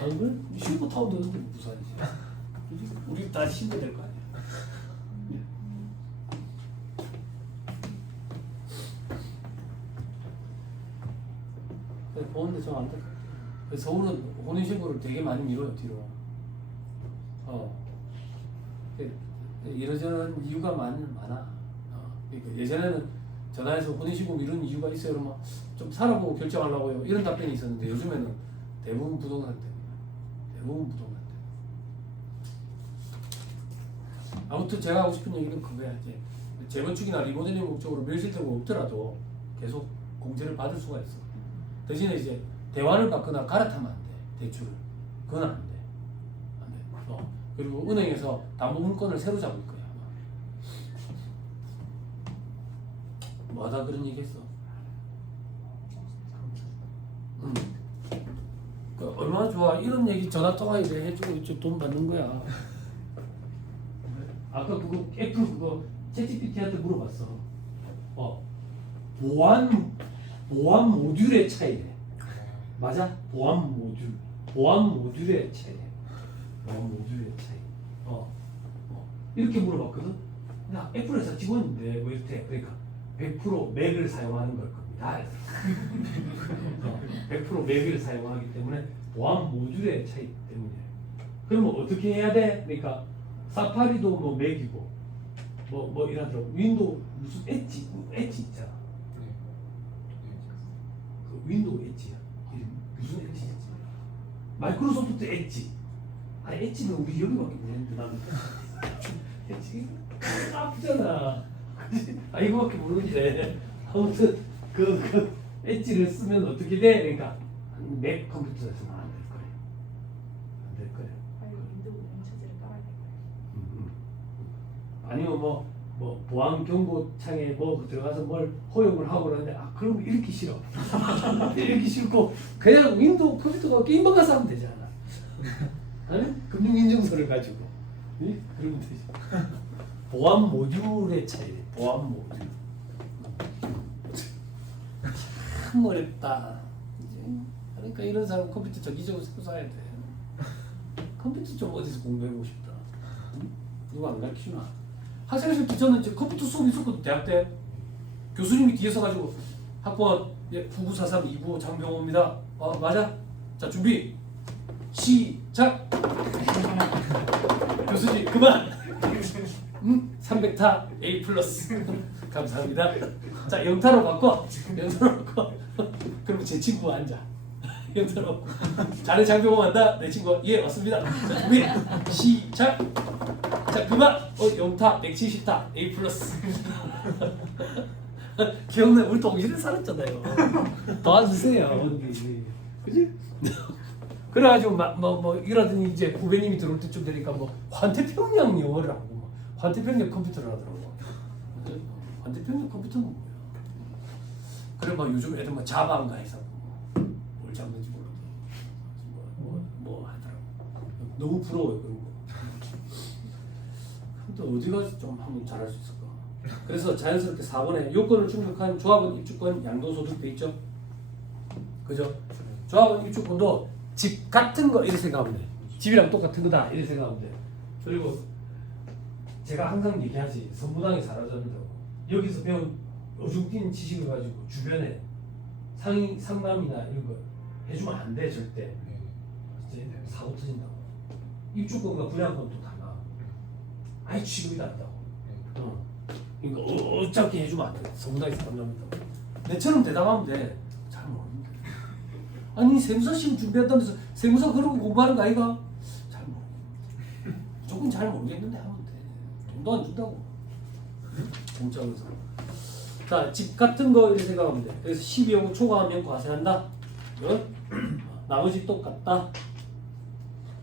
안 그래? 쉴고 타면 되는데 부산이지. 우리 다 신고 될 거 아니야. 보는데 좀 안 돼. 그래서 서울은 혼인신고를 되게 많이 미뤄요 뒤로. 이러저런 이유가 많아. 그러니까 예전에는 전화해서 혼인신고 미루는 이유가 있어요. 그러면 좀 살아보고 결정하려고요. 이런 답변이 있었는데 요즘에는 대부분 부동산 때문에. 대부분 부동산 때문에. 아무튼 제가 하고 싶은 얘기는 그거야. 이제 재건축이나 리모델링 목적으로 밀실되고 없더라도 계속 공제를 받을 수가 있어. 대신에 이제 대환을 받거나 갈아타면 안 돼. 대출을. 그건 안 돼. 안 돼. 그리고 은행에서 담보물건을 새로 잡을 거야. 뭐 하다 그런 얘기 했어? 얼마나 좋아. 이런 얘기 전화 통화 이제 해주고 이쪽 돈 받는 거야. 아까 그거 애플 그거 챗GPT한테 물어봤어. 보안 모듈의 차이래. 맞아? 보안 모듈의 차이. 보안 모듈의 차이. 이렇게 물어봤거든. 나 애플 회사 직원인데 뭐 이렇게 그러니까 100% 맥을 사용하는 걸 겁니다. 100% 맥을 사용하기 때문에 보안 모듈의 차이 때문에. 그러면 어떻게 해야 돼? 그러니까 사파리도 뭐 맥이고 뭐 이런 윈도우 무슨 엣지 있잖아. 그 윈도우 엣지야. 무슨 엣지지? 마이크로소프트 엣지. 엣지는 우리 여기밖에 모르는데 나는 엣지 아프잖아. 이거밖에 모르는데 아무튼 그 엣지를 쓰면 어떻게 돼? 그러니까 맥 컴퓨터에서는 안 될 거예요. 안 될 거예요. 윈도우 운영체제를 깔아야 될 거예요. 아니면 뭐 보안 경고 창에 뭐 들어가서 뭘 허용을 하고 그러는데 그럼 읽기 싫어. 읽기 싫고 그냥 윈도우 컴퓨터가 게임방 가서 하면 되잖아. 아니? 금융인증서를 가지고 그러면 되지. 보안 모듈의 차이. 보안 모듈. 참 어렵다. 이제 그러니까 이런 사람 컴퓨터 저기저기 새로 사야 돼. 컴퓨터 좀 어디서 공부해보고 싶다. 누가 안 가르치나? 학생회실 때 저는 이제 컴퓨터 수업 있었거든. 대학 때 교수님이 뒤에 서가지고 학번 9943 2부 장병호입니다. 맞아? 자 준비 시작. 교수님 그만. 300타 A 플러스. 감사합니다. 자 영타로 바꿔. 영타로 바꿔. 그러면 제 친구 앉아. 영타로. 자네 장병호 간다. 내 친구가 예 왔습니다. 자 준비 시작. 자 그만. 영타 170타 A 플러스. 기억나? 우리 동시대 살았잖아요. 도와주세요. 그지? 그래가지고 뭐 이러더니 이제 후배님이 들어올 때쯤 되니까 뭐 환태평양 영어를 하고 뭐 환태평양 컴퓨터를 하더라고. 환태평양 컴퓨터는 뭐야? 그래 막 요즘 애들 뭐 자바인가 해서 뭘 잡는지 모르고 너무 부러워요 그런 거. 또 어디 가서 좀 한번 잘할 수 있을까? 그래서 자연스럽게 4번에 요건을 충족한 조합원 입주권 양도소득 돼 있죠? 그죠? 조합원 입주권도 집 같은 거 이렇게 생각하면 돼. 집이랑 똑같은 거다 이렇게 생각하면 돼. 그리고 제가 항상 얘기하지 선무당에 사라졌는다고 여기서 배운 요즘 뛴 지식을 가지고 주변에 상담이나 이런 거 해주면 안 돼 절대. 이제 사고 터진다고. 입주권과 분양권 또 달라. 아예 취급이 다르다고. 그러니까 어차피 해주면 안 돼. 선무당에 사라졌다고. 내처럼 대답하면 돼. 잘 모르는데. 아니 세무사 시험 준비한다면서 세무사 그러고 공부하는 거 아이가? 잘 모르겠는데. 조금 잘 모르겠는데 하면 돼. 돈도 안 준다고. 공짜에서. 자, 집 같은 거 이렇게 생각하면 돼. 그래서 12억 초과하면 과세한다. 나머지 똑같다.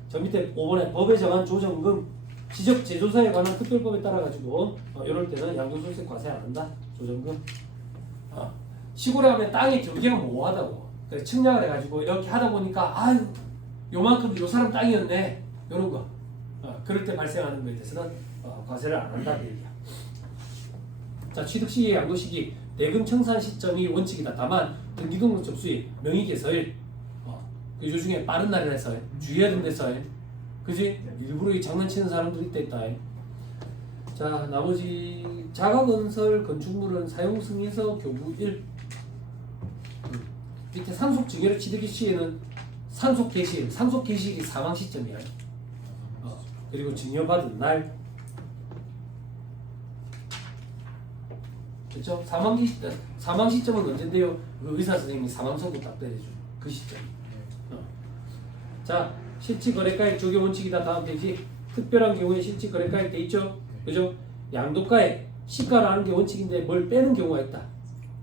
저 밑에 5번에 법에 정한 조정금 지적 제조사에 관한 특별법에 따라 가지고 이럴 때는 양도소득세 과세 안 한다. 조정금. 시골에 가면 땅의 경계가 모호하다고. 그래서 측량을 해가지고 이렇게 하다 보니까 아유 요만큼 요 사람 땅이었네. 이런 거. 그럴 때 발생하는 거에 대해서는 과세를 안 한다 그 얘기야. 자, 취득 시기, 양도 시기, 대금 청산 시점이 원칙이다. 다만 등기등록 접수일, 명의개서일, 요 중에 빠른 날이라서 주의해야 된다서, 그지? 일부러 이 장난치는 사람들이 있다. 자, 나머지 자가건설 건축물은 사용 승인서 교부 1. 밑에 상속 증여를 취득 시에는 상속 개시일, 상속 개시일이 사망 시점이야. 그리고 증여받은 날. 그렇죠? 사망 시점은 언젠데요? 그 의사 선생님이 사망 선고 딱 때려줘. 그 시점. 자, 실질 거래가액 적용 원칙이다. 다음 페이지. 특별한 경우에 실질 거래가액 돼 있죠? 그죠? 양도가액 시가라는 게 원칙인데 뭘 빼는 경우가 있다.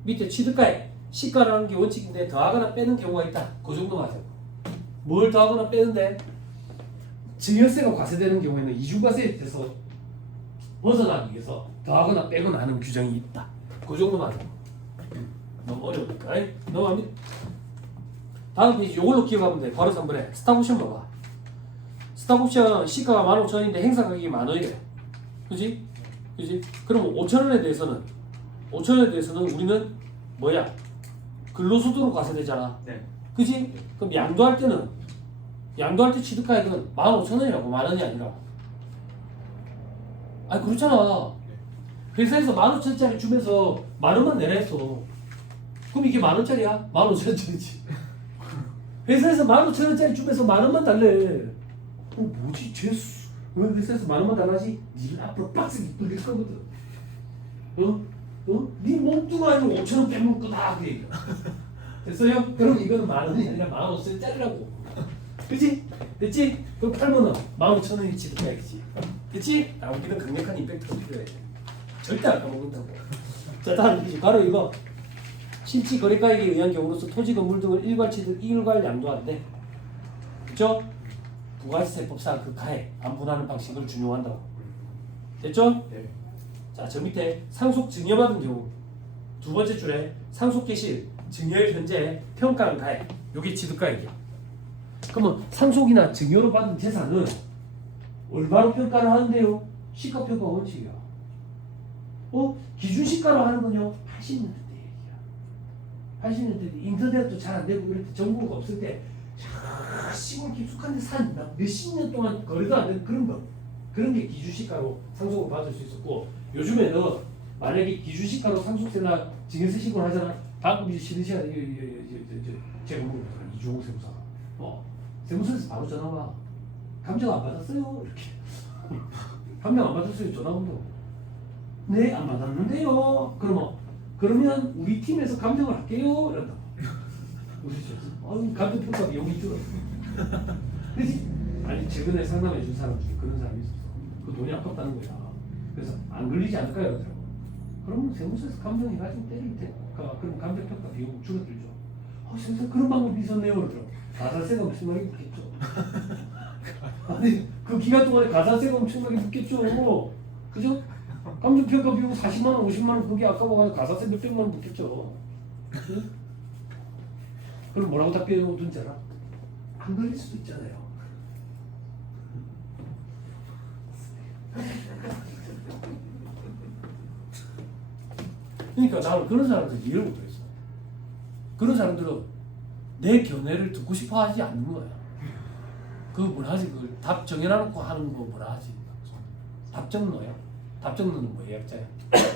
밑에 취득가액 시가라는 게 원칙인데 더하거나 빼는 경우가 있다. 그 정도만 하세요. 뭘 더하거나 빼는데 증여세가 과세되는 경우에는 이중과세에 대해서 벗어나기 위해서 더하거나 빼거나 하는 규정이 있다. 그 정도만 하세요. 너무 어려우니까. 넘어갑니다. 다음 페이지 요걸로 기억하면 돼. 바로 3번에 스탑옵션 봐봐. 스탑옵션 시가가 15,000원인데 행사 가격이 만원이래. 그지? 그지? 그럼 5,000원에 대해서는 우리는 뭐야? 근로소득으로 과세되잖아. 네. 그지? 그럼 양도할 때 취득가액은 15,000원이라고 만원이 아니라. 아 그렇잖아. 회사에서 15,000원짜리 주면서 만원만 내라 했어. 그럼 이게 만원짜리야? 15,000원짜리지. 회사에서 15,000원짜리 주면서 만원만 달래. 뭐지? 재수. 왜 회사에서 만원만 달라지? 니를 앞으로 빡세게 끌릴 거거든. 네 몸뚱아 아니면 5,000원 빼면 거다. 그 얘기야. 됐어요? 그럼 이거는 만원이 아니라 15,000원짜리라고. 그치? 됐지? 그럼 팔면은 15,000원이 취득가액이지. 됐지? 우리는 강력한 임팩트가 필요해. 절대 안 까먹는다고. 자, 다음 페이지. 바로 이거. 실질 거래가액에 의한 경우로서 토지 건물 등을 일괄 취득, 일괄 양도한대. 그쵸? 부가세법상 그 가액 안 분하는 방식을 준용한다고. 됐죠? 네. 자, 저 밑에 상속 증여받은 경우 두 번째 줄에 상속 개시일, 증여일 현재 평가한 가액. 요게 취득가액이야. 그러면 상속이나 증여로 받은 재산은 얼마로 평가를 하는데요? 시가평가 원칙이야. 기준시가로 하는 건요 80년대 얘기야. 80년대 인터넷도 잘 안 되고 그럴 때 정보가 없을 때 시골 깊숙한 데 산 몇십 년 동안 거래도 안 되는 그런 게 기준시가로 상속을 받을 수 있었고, 요즘에는 만약에 기준시가로 상속세나 증여세 신고를 하잖아. 방금 이제 쉬는 시간에 제가 물어보더라. 이종호 세무사가 세무서에서 바로 전화 와. 감정 안 받았어요? 이렇게. 감정 안 받았어요? 전화 온다고. 네, 안 받았는데요. 그러면 우리 팀에서 감정을 할게요. 이런다. 감정 평가 비용이 줄었어. 그렇지? 아니 최근에 상담해 준 사람 중에 그런 사람이 있었어. 그 돈이 아깝다는 거야. 그래서 안 걸리지 않을까요? 그러더라고. 그러면 세무서에서 감정해가지고 때릴 때, 그럼 감정 평가 비용 줄어들죠. 세무서 그런 방법이 있었네요. 그러더라고. 가산세가 엄청나게 붙겠죠. 아니 그 기간 동안에 가산세가 엄청나게 붙겠죠. 그죠? 감정평가 비용 40만 원, 50만 원 그게 아까워가지고 가산세 몇백만 원 붙겠죠. 응? 그럼 뭐라고 답변해 오든지 알아? 안 걸릴 수도 있잖아요. 그러니까 나는 그런 사람들 이해를 못했어. 그런 사람들은 내 견해를 듣고 싶어 하지 않는 거야. 그 뭐라 하지? 그 답 정해놔놓고 하는 거 뭐라 하지? 답 적노야? 답 적노는 뭐 예약자야? 답을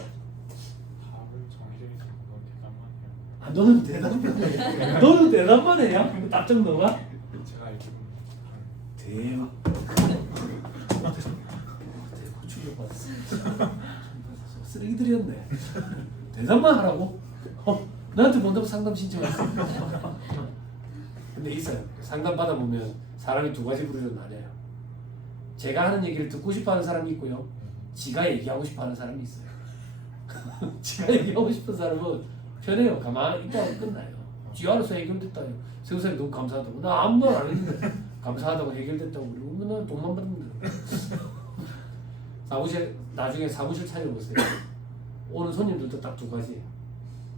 정해져 있는 건 대단하네요. 아 너는 대답만 해. 너는 대답만 해야? 답 적노가? 제가 알기로는 대박. 대박 충격받았어. 쓰레기들이었네. 대답만 하라고? 나한테 뭔다고 상담 신청했어. 근데 있어요. 상담 받아보면 사람이 두 가지 부류로 나뉘어요. 제가 하는 얘기를 듣고 싶어하는 사람이 있고요. 지가 얘기하고 싶어하는 사람이 있어요. 지가 얘기하고 싶은 사람은 편해요. 가만히 있다가 끝나요. 지 알아서 해결됐다요. 세우사님 너무 감사하다고. 나 아무 말 안 했는데 감사하다고 해결됐다고 그러고 맨날 돈만 받으면 돼요. 사무실 나중에 사무실 찾아보세요. 오는 손님들도 딱 두 가지.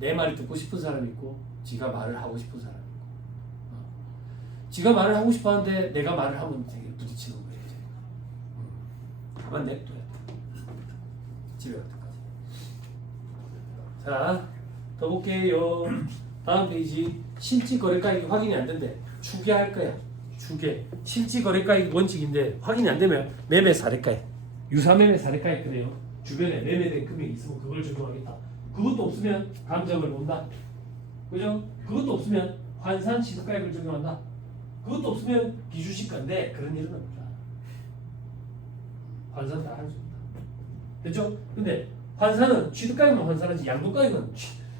내 말을 듣고 싶은 사람이 있고 지가 말을 하고 싶은 사람이 있고. 지가 말을 하고 싶어 하는데 내가 말을 하면 되게 부딪히는 거예요. 가만 냅둬야 돼. 집에 갈 때까지. 자, 더 볼게요. 다음 페이지. 실질 거래가액이 확인이 안 된대. 추계할 거야. 추계. 실질 거래가액 원칙인데 확인이 안 되면 매매 사례가액. 유사매매 사례가액 그래요. 주변에 매매된 금액이 있으면 그걸 적용하겠다. 그것도 없으면 감정을 본다. 그죠? 그것도 없으면 환산 취득가액을 적용한다. 그것도 없으면 기준시가인데 그런 일은 없다. 환산 다 할 수 있다. 됐죠? 근데 환산은 취득가액만 환산하지 양도가액은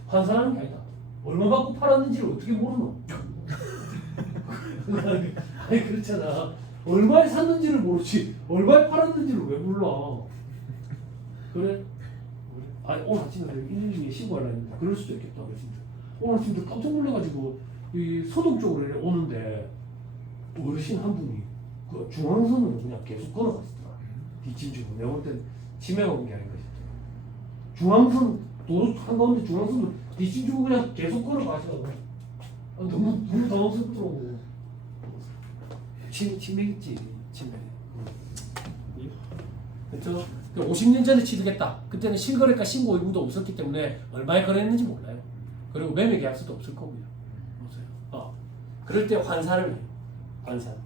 환산하는 게 아니다. 얼마 받고 팔았는지를 어떻게 모르노? 아니 그렇잖아. 얼마에 샀는지를 모르지 얼마에 팔았는지를 왜 몰라? 그래? 아니 오늘 아침에 112에 신고하려 했는데 그럴 수도 있겠다. 진짜. 오늘 진짜 깜짝 놀라가지고 이 서동 쪽으로 오는데 어르신 한 분이 그 중앙선으로 그냥 계속 걸어갔더라. 뒷짐지고 내가 볼 땐 치매가 온 게 아닌가 싶더라. 중앙선 도로 한가운데 중앙선으로 뒷짐지고 그냥 계속 걸어가시더라고. 너무 당황스럽더라고. 치매겠지 치매. 그렇죠? 50년 전에 취득했다. 그때는 실거래가 신고 의무도 없었기 때문에 얼마에 거래했는지 몰라요. 그리고 매매 계약서도 없을 거고요. 없어요. 그럴 때 환산을 해요. 환산.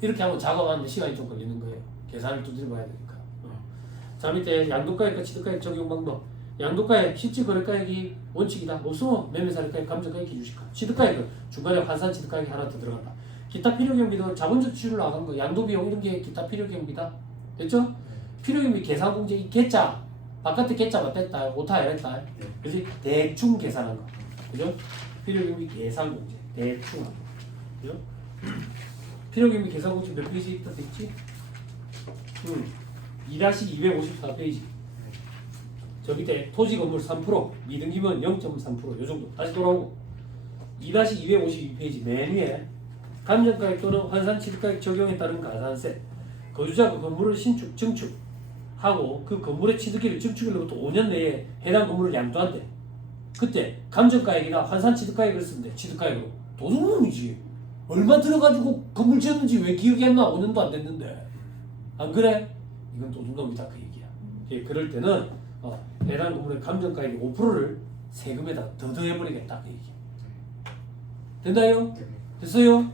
이렇게 하면 작업하는데 시간이 좀 걸리는 거예요. 계산을 두드려 봐야 되니까. 자 밑에 양도가액과 취득가액 적용 방법. 양도가액 실질 거래가액이 원칙이다. 없으면 매매사례가액, 감정가액, 기준시가. 취득가액은 중간에 환산 취득가액이 하나 더 들어간다. 기타 필요경비는 자본적 지출로 나간 거, 양도비용 이런 게 기타 필요경비다. 됐죠? 필요경비 계산공제 이 계좌 바깥에 계좌만 뺐다, 오타 이랬다. 그래서 대충 계산한 거, 그죠? 필요경비 계산공제 대충 한 거, 그죠? 필요경비 계산공제 몇 페이지 있다 됐지? 2-254페이지. 저 밑에 토지 건물 3%, 미등기면 0.3%, 요 정도. 다시 돌아오고 2-252페이지 맨 위에 감정가액 또는 환산 취득가액 적용에 따른 가산세. 거주자가 건물을 신축, 증축하고 그 건물의 취득기를 증축일로부터 5년 내에 해당 건물을 양도한대. 그때 감정가액이나 환산 취득가액을 쓰는데 취득가액으로 도둑놈이지. 얼마 들어가지고 건물 지었는지 왜 기억이 안 나? 5년도 안 됐는데. 안 그래? 이건 도둑놈이다 그 얘기야. 그럴 때는 해당 건물의 감정가액 5%를 세금에다 더 더해버리겠다 그 얘기야. 된다요? 됐어요?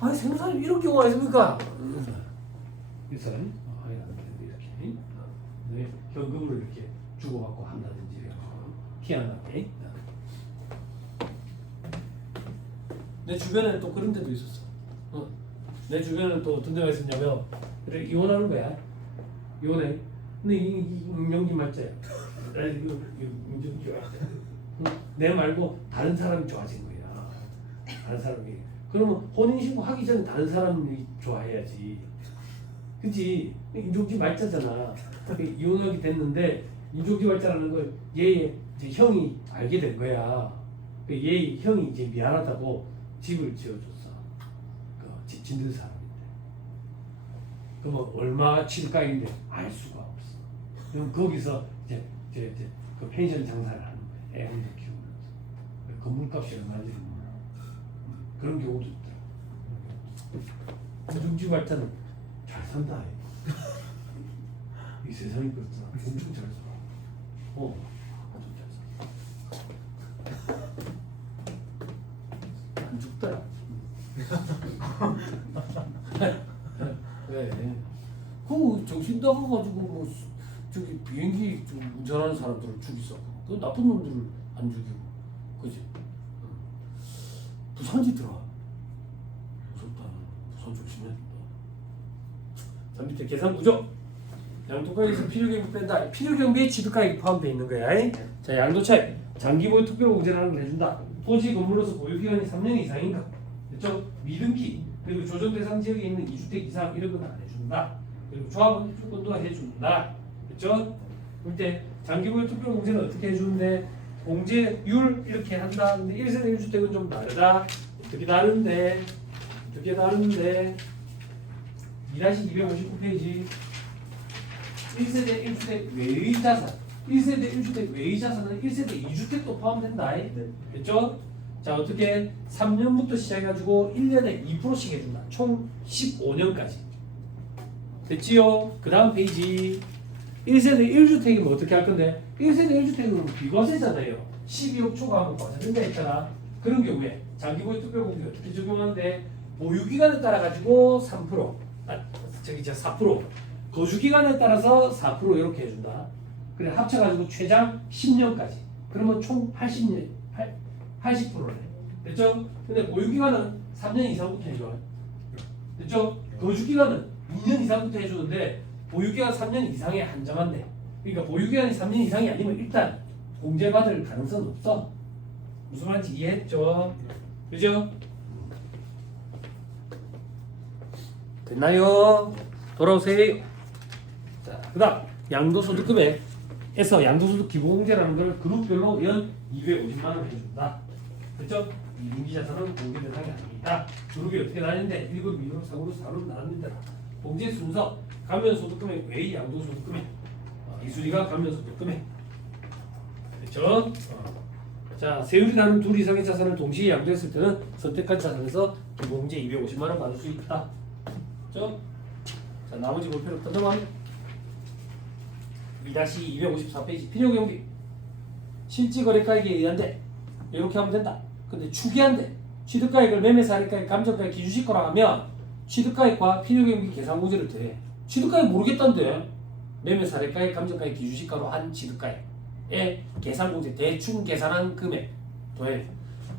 아니 세무사님 이런 경우가 있습니까? 있어요? 아니 안 되는데 이렇게 네, 현금으로 이렇게 주고받고 한다든지 희한하게. 내 주변에는 또 그런 데도 있었어. 내 주변에는 또 어떤 데가 있었냐면 그래 이혼하는 거야. 이혼해. 근데 이 임명진 말자야. 내 말고 다른 사람이 좋아진 거야. 다른 사람이. 그러면 혼인신고 하기 전에 다른 사람이 좋아해야지. 그치? 인종지 말자잖아. 이혼하게 됐는데 인종지 말자라는 걸 얘의 이제 형이 알게 된 거야. 얘 형이 이제 미안하다고 집을 지어줬어. 집 짓는 사람인데. 그러면 얼마 칠가인데 알 수가 없어. 그럼 거기서 이제 그 펜션 장사를 하는 거야. 애 혼자 키우면서. 건물값이 얼마인지 몰라. 그런 경우도 있다. 인종지 말자는 잘 산다. 이 세상이 그렇다. 엄청 잘 살아. 아주 잘 살아. 안 죽더라. 왜? 그 정신 나가가지고 뭐 저기 비행기 좀 운전하는 사람들을 죽이서 그 나쁜 놈들을 안 죽이고, 그지? 부산지 들어와. 무섭다. 부산 조심해야 된다. 자, 밑에 계산 구조. 양도가액에서 필요경비 뺀다. 필요경비에 취득가액이 포함되어 있는 거야. 자, 양도차익. 장기보유 특별공제라는 걸 해준다. 토지 건물로서 보유기간이 3년 이상인가. 됐죠? 미등기. 그리고 조정대상 지역에 있는 2주택 이상 이런 건 안 해준다. 그리고 조합원 조건도 해준다. 됐죠? 그때 장기보유 특별공제는 어떻게 해주는데 공제율 이렇게 한다. 근데 1세대 1주택은 좀 다르다. 어떻게 다른데? 2-259페이지 1세대 1주택 외의 자산 1세대 1주택 외의 자산은 1세대 2주택도 포함된다. 됐죠? 자, 어떻게 3년부터 시작해가지고 1년에 2%씩 해준다. 총 15년까지. 됐지요? 그 다음 페이지 1세대 1주택이면 어떻게 할 건데 1세대 1주택은 비과세잖아요. 12억 초과하면 과세된다 했잖아. 그런 경우에 장기보유 특별공제 어떻게 적용하는데 보유기간에 따라가지고 3% 저기 4% 거주기간에 따라서 4% 이렇게 해준다. 그래 합쳐가지고 최장 10년까지. 그러면 총 80년 80%네. 됐죠? 근데 보유기간은 3년 이상부터 해줘. 됐죠? 거주기간은 2년 이상부터 해주는데 보유기간 3년 이상에 한정한대. 그러니까 보유기간이 3년 이상이 아니면 일단 공제받을 가능성은 없어. 무슨 말인지 이해했죠? 그죠? 됐나요? 돌아오세요. 자, 그 다음 양도소득 금액에서 양도소득 기본공제라는 걸 그룹별로 연 250만 원 해준다. 그렇죠? 이민기자산은 공제 대상이 아닙니다. 그룹이 어떻게 나뉘는데 1그룹, 2그룹, 3그룹, 4그룹 나눕니다. 공제 순서 감면소득금액 외의 양도소득금액 이순위가 감면소득금액. 그렇죠? 자, 세율이 다른 둘 이상의 자산을 동시에 양도했을 때는 선택한 자산에서 기본공제 250만 원 받을 수 있다. 그렇죠? 자, 나머지 볼 필요 없다. 넘어가면 2-254페이지 필요경비 실지거래가액에 의한데 이렇게 하면 된다. 근데 추기한데 취득가액을 매매사례가액, 감정가액, 기준시가로 하면 취득가액과 필요경비 계산공제를 더해. 취득가액 모르겠다는데 매매사례가액, 감정가액, 기준시가로 한 취득가액에 계산공제 대충 계산한 금액 더해.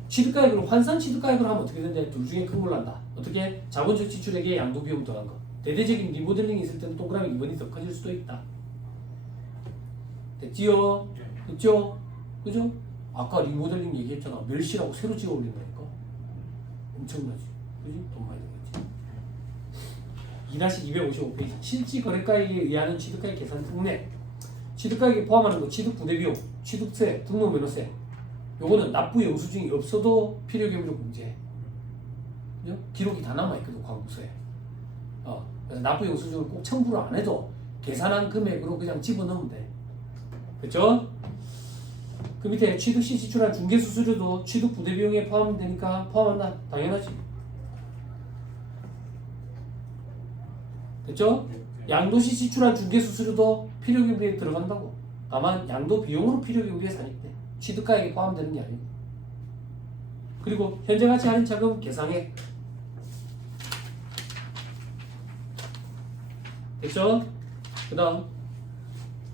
취득가액을 환산 취득가액으로 하면 어떻게 되는데 둘 중에 큰 걸로 한다. 어떻게? 자본적 지출액에 양도비용 더한 거. 대대적인 리모델링이 있을 때는 동그라미 2번이 더 커질 수도 있다. 됐지요? 됐죠? 그죠? 아까 리모델링 얘기했잖아. 멸시라고 새로 지어 올린다니까. 엄청나지. 그지? 돈 많이 들겠지. 2-255페이지 실지거래가액에 의하는 취득가액 계산 특례. 취득가액에 포함하는 거 취득부대비용, 취득세, 등록면허세. 요거는 납부 영수증이 없어도 필요경비로 공제해. 그죠? 기록이 다 남아있거든 광고서에. 그래서 납부 영수증을 꼭 첨부를 안 해도 계산한 금액으로 그냥 집어넣으면 돼. 그렇죠? 그 밑에 취득 시 지출한 중개수수료도 취득 부대비용에 포함되니까 포함한다. 당연하지. 됐죠? 양도 시 지출한 중개수수료도 필요경비에 들어간다고. 다만 양도 비용으로 필요경비에 산입돼. 취득가액에 포함되는 게 아니고. 그리고 현재 가치 할인 차금 계상액. 됐죠? 그 다음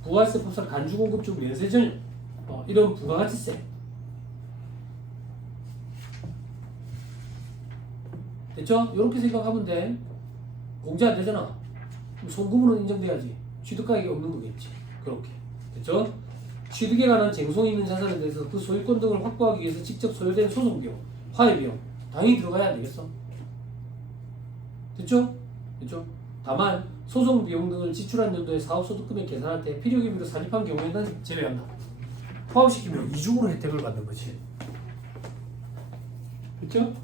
부가세 법상 간주공급 중 면세 전용 이런 부가가치세. 됐죠? 이렇게 생각하면 돼. 공제 안 되잖아. 송금으로 인정돼야지. 취득가액이 없는 거겠지. 그렇게. 됐죠? 취득에 관한 쟁송이 있는 자산에 대해서 그 소유권 등을 확보하기 위해서 직접 소요된 소송비용, 화해비용 당연히 들어가야 안 되겠어. 됐죠? 됐죠? 다만 소송 비용 등을 지출한 연도에 사업소득금액 계산할 때 필요경비로 산입한 경우에는 제외한다. 포함시키면 이중으로 혜택을 받는 거지. 그렇죠? 자,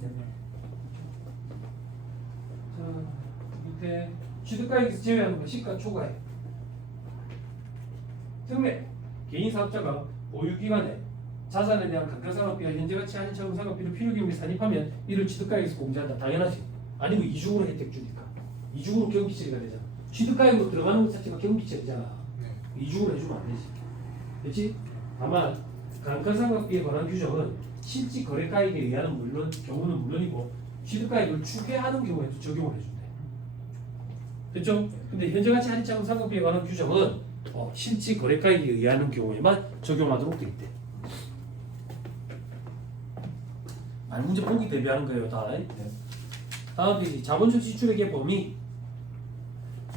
밑에 취득가액에서 제외하는 거 시가 초과액. 특례. 개인 사업자가 보유기간에 자산에 대한 감가상각비와 현재가치 할인 차금 상각비를 필요경비 산입하면 이를 취득가액에서 공제한다. 당연하지. 아니면 이중으로 혜택 주니까. 이중으로 경비 처리가 되잖아. 취득가액으로 들어가는 것 자체가 경비채잖아. 네. 이중으로 해주면 안 되지. 그렇지? 다만 감가상각비에 관한 규정은 실질 거래가액에 의한 물론 경우는 물론이고 취득가액을 추계하는 경우에도 적용을 해준대. 됐죠? 근데 현재가치 할인자금 상각비에 관한 규정은 실질 거래가액에 의하는 경우에만 적용하도록 돼 있대. 문제 보기 대비하는 거예요, 다. 다음 페이지 자본적 지출액의 범위.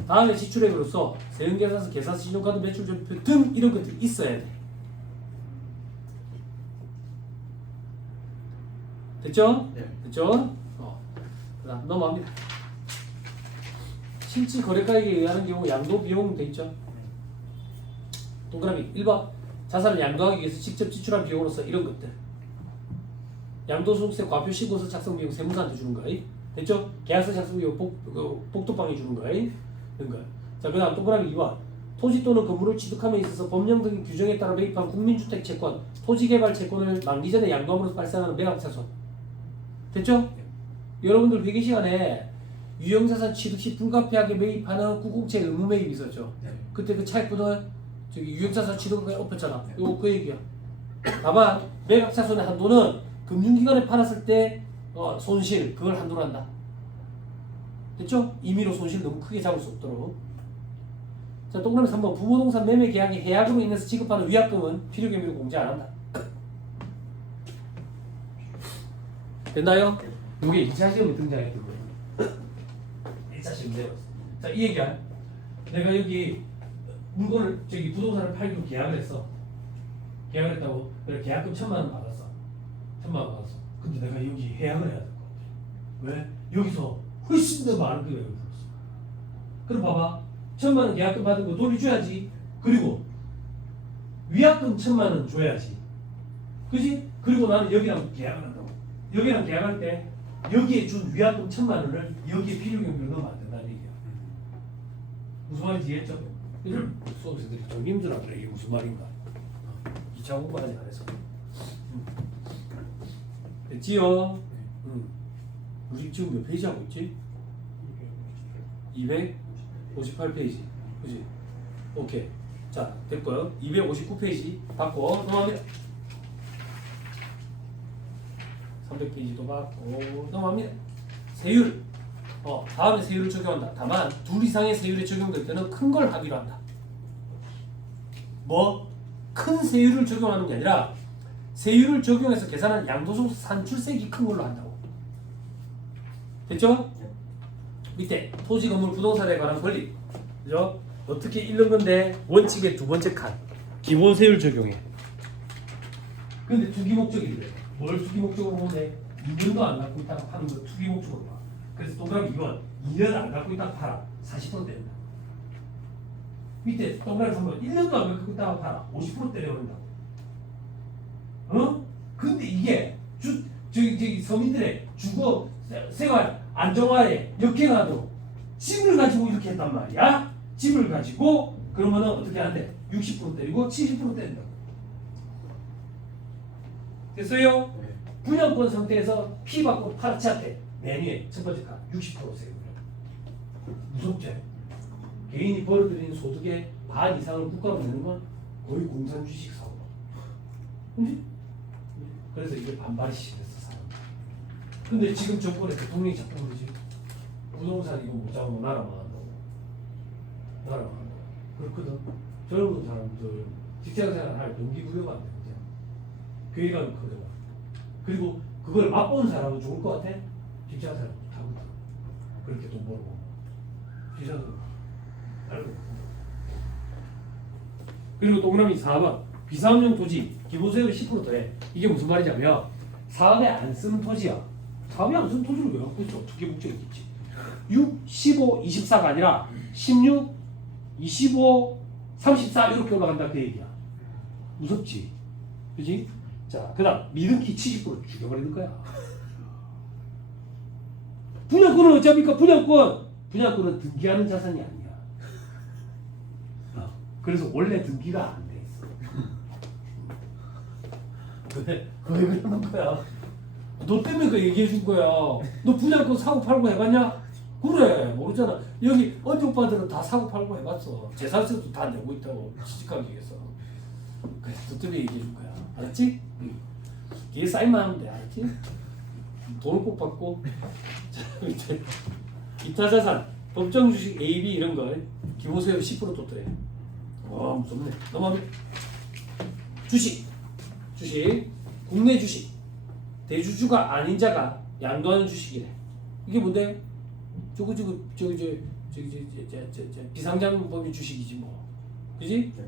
다음에 지출액으로서 세금계산서, 계산서, 신용카드 매출전표 등 이런 것들이 있어야 돼. 됐죠? 네. 됐죠? 그다음 넘어갑니다. 실질 거래가액에 의하는 경우 양도 비용 돼 있죠? 동그라미 1번 자산을 양도하기 위해서 직접 지출한 비용으로서 이런 것들. 양도소득세 과표 신고서 작성 비용 세무사한테 주는 거. 됐죠? 계약서 작성 비용 복도방에 주는 거. 이런 거. 자, 그다음 동그라미 2번 토지 또는 건물을 취득함에 있어서 법령 등 규정에 따라 매입한 국민주택 채권, 토지개발 채권을 만기 전에 양도함으로써 발생하는 매각차손. 됐죠? 여러분들 회계 시간에 유형자산 취득 시 불가피하게 매입하는 구공채 의무 매입이 있었죠. 네. 그때 그 차익분을 저기 유형자산 취득에 엎었잖아. 요거 그 얘기야. 다만 매각차손의 한도는 금융기관에 팔았을 때 손실 그걸 한도로 한다. 됐죠? 임의로 손실 너무 크게 잡을 수 없도록. 자, 동그라미 3번 부모동산 매매 계약이 해약으로 인해서 지급하는 위약금은 필요경비로 공제 안 한다. 됐나요? 이게 2차 시험에 등장했던 거예요. 1차 시험대로. 자, 이 얘기야. 내가 여기 물건을 저기 부동산을 팔기로 계약을 했어. 계약을 했다고. 그래 계약금 1,000만 원 받았어. 1,000만 원 받았어. 근데 내가 여기 해약을 해야 될 것 같아. 왜? 여기서 훨씬 더 많은 금액을 불렀어. 그럼 봐봐. 1,000만 원 계약금 받은 거 돌려줘야지. 그리고 위약금 1,000만 원 줘야지. 그지? 그리고 나는 여기랑 계약을 한다고. 여기랑 계약할 때 여기에 준 위약금 1,000만 원을 여기에 필요경비로 넣으면 안 된다는 얘기야. 무슨 말인지 이해했죠? 수업생들이 좀 힘들어하더라. 이게 무슨 말인가? 2차 공부 아직 안 했어. 됐지요? 우리 지금 몇 페이지 하고 있지? 258페이지. 그지? 오케이. 자, 됐고요. 259페이지 받고 넘어갑니다. 300페이지도 받고 넘어갑니다. 세율. 다음에 세율을 적용한다. 다만 둘 이상의 세율이 적용될 때는 큰 걸 하기로 한다. 뭐? 큰 세율을 적용하는 게 아니라 세율을 적용해서 계산한 양도소득 산출세액이 큰 걸로 한다고. 됐죠? 밑에 토지, 건물, 부동산에 관한 권리. 그죠? 어떻게 읽는 건데 원칙의 두 번째 칸. 기본 세율 적용해. 근데 투기 목적이 그래. 뭘 투기 목적으로 보면 돼? 2년도 안 갖고 있다가 파는 거 투기 목적으로 봐. 그래서 동그라미 2번 2년 안 갖고 있다가 팔아. 40% 때린다. 밑에 동그라미 3번 1년도 안 갖고 있다가 팔아. 50% 때려버린다고. 근데 이게 저기 서민들의 주거 생활 안정화에 역행하도록 집을 가지고 이렇게 했단 말이야. 집을 가지고 그러면은 어떻게 하는데 60% 때리고 70% 때린다고. 됐어요? 네. 분양권 상태에서 피 받고 팔아치한테 맨 위에 첫 번째 칸 60% 세금. 무섭지? 개인이 벌어들이는 소득의 반 이상을 국가로 내는 건 거의 공산주의식 사고. 그지? 그래서 이게 반발이 심했어 사람. 근데 지금 정권에 대통령이 자꾸 그러지. 부동산 이거 못 잡으면 나라만 한다고. 나라만 한다고. 그렇거든. 젊은 사람들 직장생활 할 동기부여가 안 돼. 그냥 괴리감이 크더라. 그리고 그걸 맛본 사람은 좋을 것 같아? 직장생활 못하거든. 그렇게 돈 벌고. 직장생활 알고. 그리고 동그라미 4번 비사업용 토지 기본세율 10% 더해. 이게 무슨 말이냐면 사업에 안 쓰는 토지야. 사업에 안 쓰는 토지를 왜 갖고 있어? 두 개 목적이 있지. 6, 15, 24가 아니라 16, 25, 34 이렇게 올라간다 그 얘기야. 무섭지? 그지? 자, 그 다음 미등기 70% 죽여버리는 거야. 분양권은 어차피까 분양권은 등기하는 자산이 아니야. 그래서 원래 등기가 안 돼 있어. 왜 그러는 거야? 너 때문에 그 얘기해 준 거야. 너 분양권 사고 팔고 해봤냐? 그래 모르잖아. 여기 언니 오빠들은 다 사고 팔고 해봤어. 재산세도 다 내고 있다고 시집가기위해서. 그래서 뚜뚜비 얘기해 줄 거야. 알았지? 응. 뒤에 사인만 하면 돼. 알았지? 돈을 꼭 받고. 자 밑에 기타 자산, 법정 주식 A, B 이런 거 기본세율 10% 또해. 와 무섭네. 넘어가면 주식, 국내 주식, 대주주가 아닌 자가 양도하는 주식이래. 이게 뭔데? 저기 비상장법인 주식이지 뭐, 그지? 네.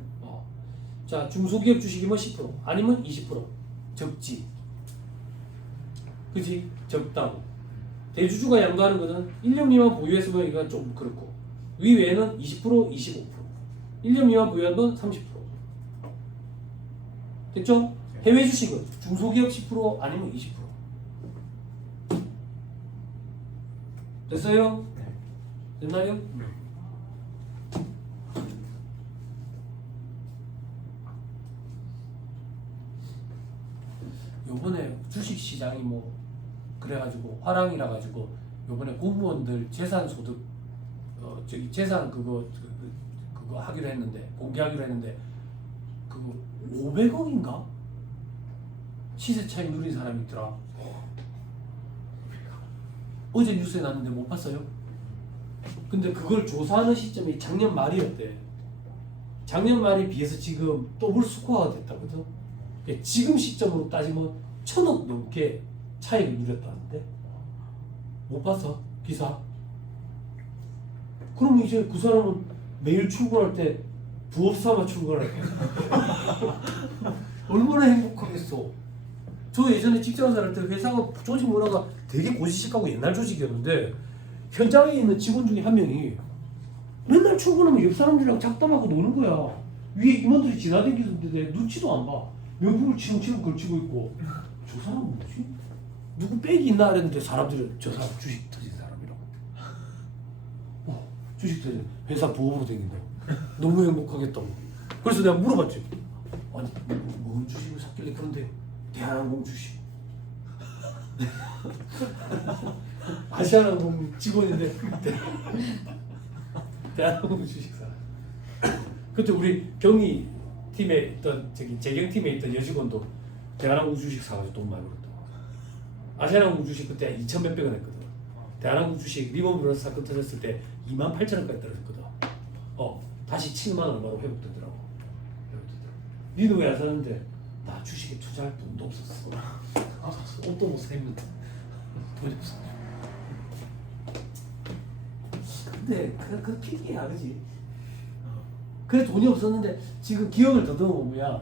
자 중소기업 주식이면 10% 아니면 20% 적지, 그지? 적다고. 대주주가 양도하는 거는 1년 미만 보유했으면 이건 좀 그렇고 위 외에는 20%, 25%. 1년 미만 보유한 건 30%. 됐죠? 해외 주식은 중소기업 10% 아니면 20%. 됐어요? 네. 됐나요? 네. 요번에 주식 시장이 뭐 그래가지고 화랑이라 가지고 요번에 공무원들 재산 소득 저기 재산 그거 하기로 했는데 공개하기로 했는데 그거 500억인가 시세 차익 누린 사람이 있더라. 어제 뉴스에 났는데 못 봤어요? 근데 그걸 조사하는 시점이 작년 말이었대. 작년 말에 비해서 지금 더블 스코어가 됐다거든. 지금 시점으로 따지면 1,000억 넘게 차익을 누렸다는데 못 봤어 기사? 그럼 이제 그 사람은 매일 출근할 때 부업 삼아 출근할 거야. 얼마나 행복하겠어. 저 예전에 직장 생활 때 회사가 조직 문화가 되게 고지식하고 옛날 조직이었는데 현장에 있는 직원 중에 한 명이 맨날 출근하면 옆 사람들이랑 잡담하고 노는 거야. 위에 임원들이 지나다니는데 눈치도 안 봐. 명품을 치렁치렁 걸치고 있고 저 사람은 뭐지? 누구 백이 있나 그랬는데 사람들은 저 사람 주식 터진 사람이라고. 주식 터진 회사 부업으로 다닌다고. 너무 행복하겠다고. 그래서 내가 물어봤지. 아니 뭔 주식을 샀길래 그런데 대한항공 주식. 아시아나항공 직원인데 대한항공 주식사. 그때 우리 경희 팀에 있던 저기 재경 팀에 있던 여직원도 대한항공 주식 사가지고 돈 많이 벌었다. 아시아나항공 주식 그때 2천 몇백 원 했거든. 대한항공 주식 리먼 브러스 사건 터졌을 때 28,000원까지 떨어졌거든. 다시 7만 원 얼마로 회복되더라고. 니는 왜 안 사는데? 나 주식에 투자할 돈도 없었어. 옷도 못 샀는데 돈이 없어. 근데 그 필기야, 그지? 그래 돈이 없었는데 지금 기억을 더듬어 보면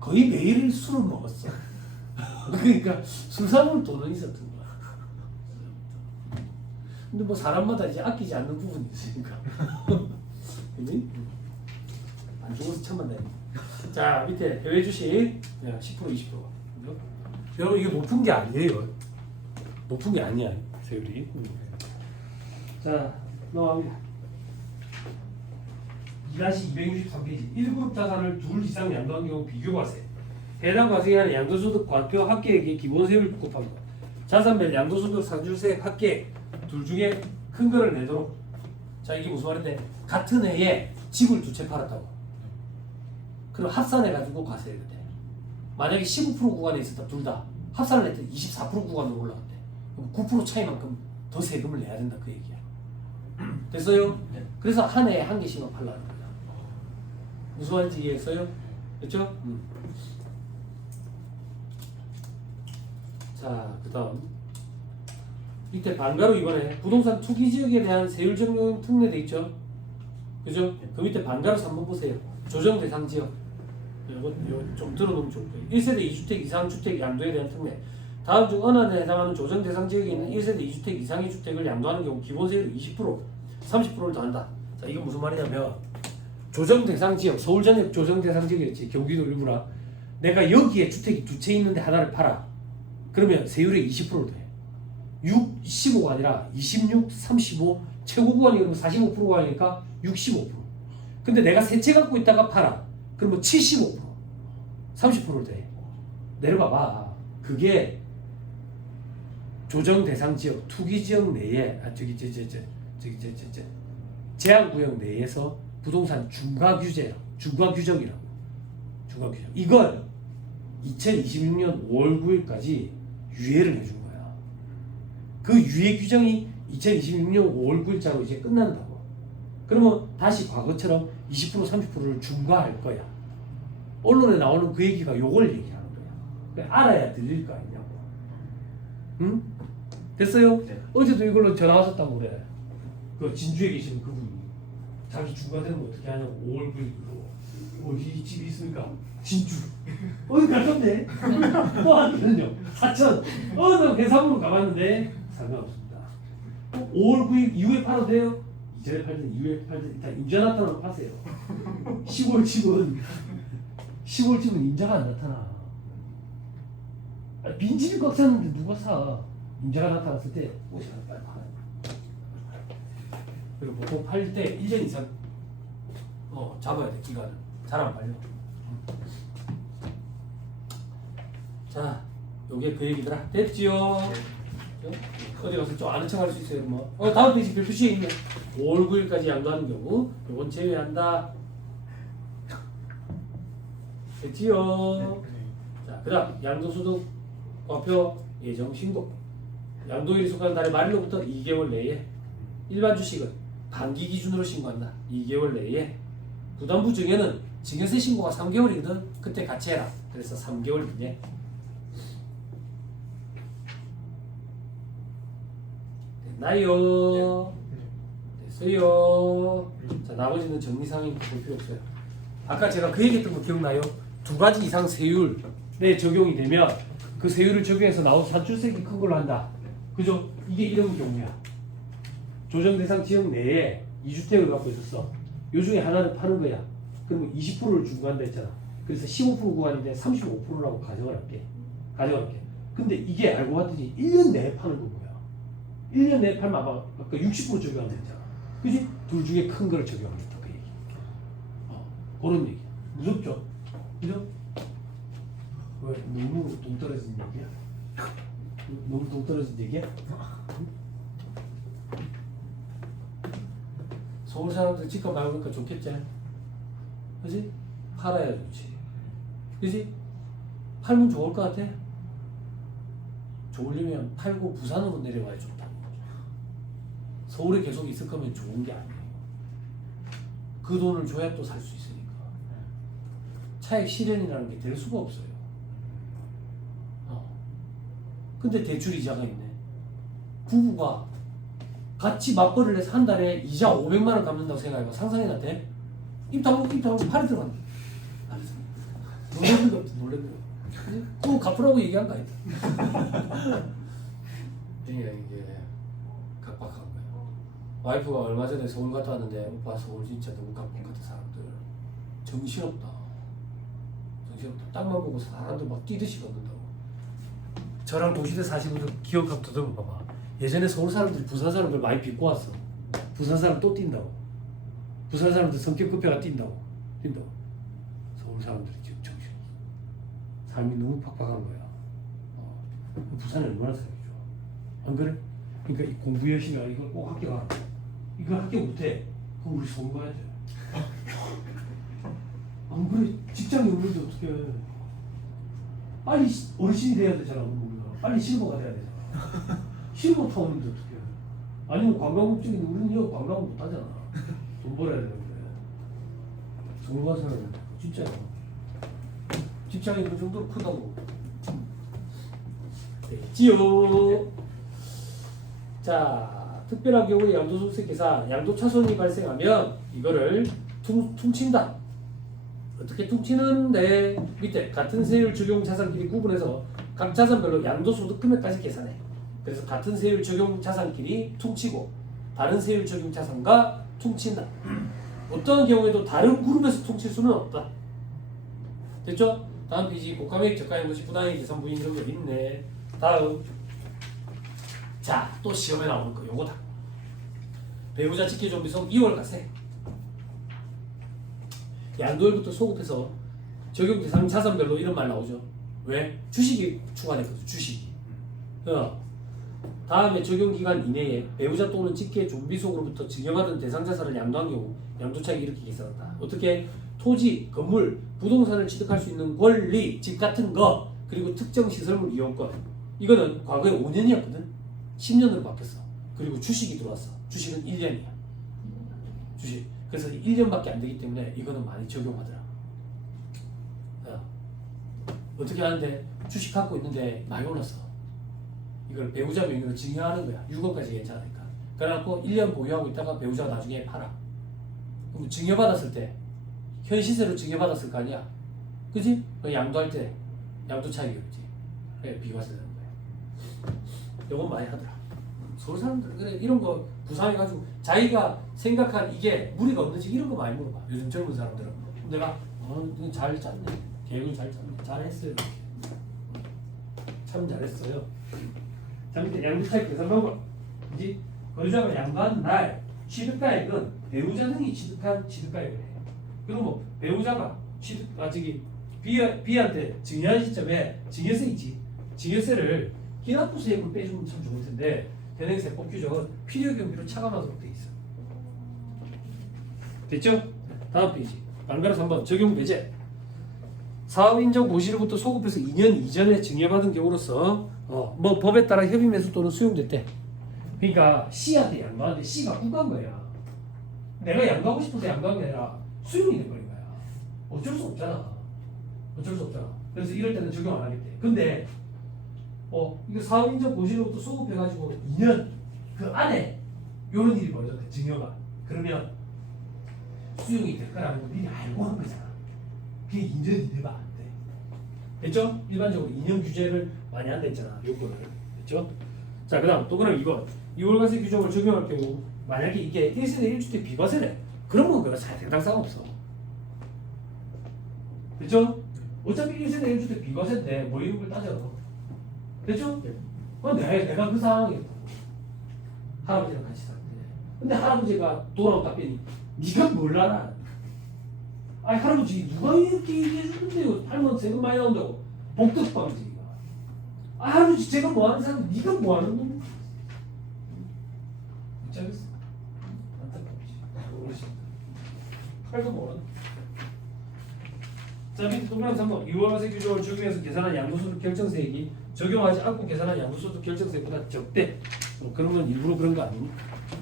거의 매일 술을 먹었어. 그러니까 술 사먹을 돈은 있었던 거야. 근데 뭐 사람마다 이제 아끼지 않는 부분이 있으니까. 그지? 안 죽어서 천만 다행이다. 자 밑에 해외 주식 10% 20%. 여러분 이게 높은 게 아니에요. 높은 게 아니야 세율이. 자 넘어갑니다. 2-263페이지 1그룹 자산을 둘 이상 양도한 경우 비교 과세. 해당 과세에 한해 양도소득 과표 합계액의 기본세율 곱합니다. 자산별 양도소득 상주세액 합계액 둘 중에 큰 거를 내도록. 자 이게 무슨 말인데 같은 해에 집을 두 채 팔았다고. 그럼 합산해가지고 과세해야 돼. 만약에 15% 구간에 있었다 둘 다 합산을 했더니 24% 구간으로 올라갔대. 그럼 9% 차이만큼 더 세금을 내야 된다 그 얘기야. 됐어요? 네. 그래서 한 해에 한 개씩만 팔라는 거야. 무슨 말인지 이해했어요? 됐죠? 자, 그 다음 이때 반가로 이번에 부동산 투기 지역에 대한 세율 적용 특례돼 있죠? 그죠? 그 밑에 반가로 3번 보세요. 조정 대상 지역. 이거 좀 들어놓으면 좋을 거예요. 1세대 2주택 이상 주택 양도에 대한 특례. 다음 중 어느 하나에 해당하는 조정 대상 지역에 있는 1세대 2주택 이상의 주택을 양도하는 경우 기본세율 20%, 30%를 더한다. 자, 이건 무슨 말이냐면 조정 대상 지역, 서울 전역 조정 대상 지역이었지. 경기도 일부라. 내가 여기에 주택이 두 채 있는데 하나를 팔아. 그러면 세율의 20%를 더해. 6, 15가 아니라 26, 35, 최고 구간이 그러면 45% 구간이니까 65%. 근데 내가 세 채 갖고 있다가 팔아. 그러면 75%, 30%를 더해. 내려봐봐. 그게 조정 대상 지역, 투기 지역 내에 제한 구역 내에서 부동산 중과 규제요. 중과 규정이라고. 중과 규정. 이걸 2026년 5월 9일까지 유예를 해준 거야. 그 유예 규정이 2026년 5월 9일자로 이제 끝난다고. 그러면 다시 과거처럼 20% 30%를 중과할 거야. 언론에 나오는 그 얘기가 요걸 얘기하는 거야. 그러니까 알아야 들릴 거 아니냐고. 응? 됐어요? 네. 어제도 이걸로 전화 왔었다고 그래. 그 진주에 계시는 그분이 자기 중과되는 거 어떻게 하냐고. 5월 9일로 이 집이 있으니까 진주 어디 가셨네? 또 하거든요. 사천 나 계산으로 가봤는데 상관없습니다. 5월 9일 이후에 팔아도 돼요? 이전에 팔든 이후에 팔든 일단 인자 나타나면 파세요. 10월 집은 인자가 안 나타나. 빈집이 꽉 찼는데 누가 사? 인자가 나타났을 때 오시면 빨리 팔아요. 그리고 보통 팔 때 1년 이상 잡아야 돼. 기간을. 잘 안 팔려. 자, 요게 그 얘기더라. 됐지요? 어디 가서 좀 아는 척 할 수 있어요. 뭐. 다음 페이지 표시에 있네. 5월 9일까지 양도하는 경우 요건 제외한다. 됐지요? 자, 그 다음 양도소득 과표 예정 신고. 양도일이 속하는 달의 말일로부터 2개월 내에 일반 주식은 반기 기준으로 신고한다. 2개월 내에 부담부 중에는 증여세 신고가 3개월이거든. 그때 같이 해라. 그래서 3개월 이내. 됐나요? 됐어요. 자, 나머지는 정리사항이 볼 필요 없어요. 아까 제가 그 얘기했던 거 기억나요? 2가지 이상 세율에 적용이 되면 그 세율을 적용해서 나온 산출세액이 큰 걸로 한다. 그죠? 이게 이런 경우야. 조정 대상 지역 내에 2주택을 갖고 있었어. 요 중에 하나를 파는 거야. 그러면 20%를 중과한다 했잖아. 그래서 15% 구간인데 35%라고 가정할게. 근데 이게 알고 봤더니 1년 내에 파는 거야. 1년 내에 팔면 아까 60% 적용하면 되잖아. 그지? 둘 중에 큰 걸 적용하겠다. 그 얘기. 그런 얘기. 무섭죠? 그죠? 왜? 너무 동떨어진 얘기야? 너무 동떨어진 얘기야? 서울 사람들 집값 많으니까 좋겠지? 그지? 팔아야 좋지. 그지? 팔면 좋을 것 같아? 좋으려면 팔고 부산으로 내려와야 좋다. 서울에 계속 있을 거면 좋은 게 아니에요. 그 돈을 줘야 또 살 수 있으니까. 차액 실현이라는 게 될 수가 없어요. 근데 대출 이자가 있네. 부부가 같이 맞벌이를 해서 한 달에 이자 500만 원 갚는다고 생각해봐. 상상이나 돼? 입 다물고 팔이 들어간다. 놀랬는 거 없지, 놀랬는 거. 그거 갚으라고 얘기한 거 아니다. 이게 각박한 거야. 와이프가 얼마 전에 서울 갔다 왔는데 오빠 서울 진짜 너무 각박 같아. 사람들 정신없다. 땅만 보고 사람들 막 뛰듯이 걷는다고. 저랑 도시대 사시는 분들 기억 한번 더듬어 봐봐. 예전에 서울 사람들이 부산 사람들 많이 빚고 왔어. 부산 사람 또 뛴다고. 부산 사람들 성격 급해가 뛴다고. 서울 사람들이 지금 정신. 삶이 너무 팍팍한 거야. 부산에 얼마나 살기 좋아. 안 그래? 그러니까 이 공부 열심히 하고 이거 꼭 학교 가. 이거 학교 못해. 그럼 우리 서울 가야 돼. 안 그래? 직장이 없는데 어떻게 해. 빨리 어르신이 돼야 되잖아. 빨리 실버가 돼야 되잖아. 실버 타오는데 어떻게 해. 아니면 관광업종인데 우리는 이거 관광을 못 하잖아. 돈 벌어야 되는데. 서울 가서는 진짜야. 직장이 그 정도로 크다고. 됐지요. 자, 특별한 경우에 양도소득세 계산, 양도차손이 발생하면 이거를 퉁친다. 어떻게 퉁치는데 밑에 같은 세율 적용 자산끼리 구분해서 각 자산별로 양도소득 금액까지 계산해. 그래서 같은 세율 적용 자산끼리 퉁치고 다른 세율 적용 자산과 퉁친다. 어떤 경우에도 다른 그룹에서 퉁칠 수는 없다. 됐죠? 다음 페이지 고가액 저가양도시 부당이익 계산 부인 이런 거 있네. 다음. 자, 또 시험에 나오는 거 요거다. 배우자 직계존비속 2월 가세. 양도일부터 소급해서 적용 대상 자산별로 이런 말 나오죠. 왜? 주식이 추가됐거든. 주식이. 다음에 적용기간 이내에 배우자 또는 직계 좀비 속으로부터 증여받은 대상 자산을 양도한 경우 양도차익이 이렇게 계산한다. 어떻게? 토지, 건물, 부동산을 취득할 수 있는 권리, 집 같은 거, 그리고 특정 시설물 이용권. 이거는 과거에 5년이었거든. 10년으로 바뀌었어. 그리고 주식이 들어왔어. 주식은 1년이야. 주식. 그래서 1년밖에 안 되기 때문에 이거는 많이 적용하더라. 어떻게 하는데 주식 갖고 있는데 많이 올랐어. 이걸 배우자 명의로 증여하는 거야. 6억까지 괜찮으니까. 그래갖고 1년 보유하고 있다가 배우자가 나중에 팔아. 그럼 증여받았을 때 현 시세로 증여받았을 거 아니야. 그지? 양도할 때 양도 차익이었지. 그래 비과세 되는 거야. 이건 많이 하더라. 서울 사람들 그래 이런 거 구상해가지고 자기가 생각한 이게 무리가 없는지 이런 거 많이 물어봐. 요즘 젊은 사람들은. 내가 이거 잘 짰네. 계획을 잘 짰네. 잘했어요. 참 잘했어요. 자 밑에 양도차익 계산 방법. 이제 거주자가 양도한 날 취득가액은 배우자 등이 취득한 취득가액을 해. 그럼 뭐 배우자가 B한테 증여한 시점에 증여세 있지. 증여세를 기납부세액으로 빼주면 참 좋을 텐데 현행세법 규정은 필요 경비로 차감하도록 돼 있어. 됐죠? 다음 페이지. 만가로 3번 적용 배제. 사업 인정 고시로부터 소급해서 2년 이전에 증여받은 경우로서 뭐 법에 따라 협의 매수 또는 수용됐대. 그러니까 C한테 양도하는데 C가 국가인 거야. 내가 양도하고 싶어서 양도한 게 아니라 수용이 돼버린 거야. 어쩔 수 없잖아. 어쩔 수 없잖아. 그래서 이럴 때는 적용 안 하겠대. 근데 이거 사업 인정 고시로부터 소급해가지고 2년 그 안에 이런 일이 벌어졌대. 증여가. 그러면 수용이 될 거라는 걸 미리 알고 한 거잖아. 그게 2년이 되면 안 돼. 됐죠? 일반적으로 2년 규제를 많이 한다 했잖아. 요거를. 됐죠? 자, 그 다음 또 그럼 이거 2월과세 규정을 적용할 경우 만약에 이게 1세대 1주택 비과세래. 그러면 그거 잘 대당 상관없어. 됐죠? 어차피 1세대 1주택 비과세인데 뭐 이런 걸 따져. 됐죠? 그럼 내가 그 상황이었다. 할아버지랑 같이 살때. 근데 할아버지가 돌아온 답변이 네가 뭘 알아? 아니 할아버지 누가 이렇게 얘기해줬는데요. 할머니 세금 많이 나온다고. 복덕방지. 아 할아버지 제가 뭐하는 사람 네가 뭐하는 놈? 못 잡겠어. 안타깝지. 어르신들. 팔도 뭐하는. 자 밑에 동그라미 3번 2월과세 규정을 적용해서 계산한 양도소득 결정세액이 적용하지 않고 계산한 양도소득 결정세액보다 적대. 그러면 일부러 그런 거 아닙니까?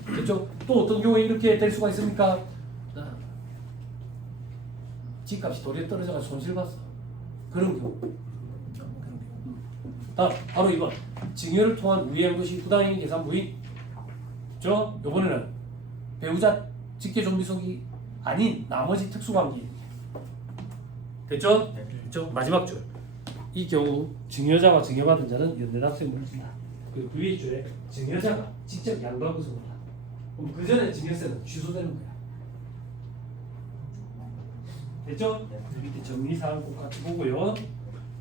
그렇죠? 또 어떤 경우에 이렇게 될 수가 있습니까? 집값이 도리에 떨어져서 손실봤어. 그런 경우. 다음 바로 2번 증여를 통한 우회양도시 부당행위 계산 부인. 요번에는 배우자 직계 좀비속이 아닌 나머지 특수관계. 됐죠? 됐죠? 마지막 줄. 이 경우 증여자와 증여받은 자는 연대납세금을 준다. 그리고 그 위에 줄에 증여자가 직접 양도한 것을 본다. 그럼 그 전에 증여세는 취소되는 거야. 됐죠? 밑에 정리사항 꼭 같이 보고요.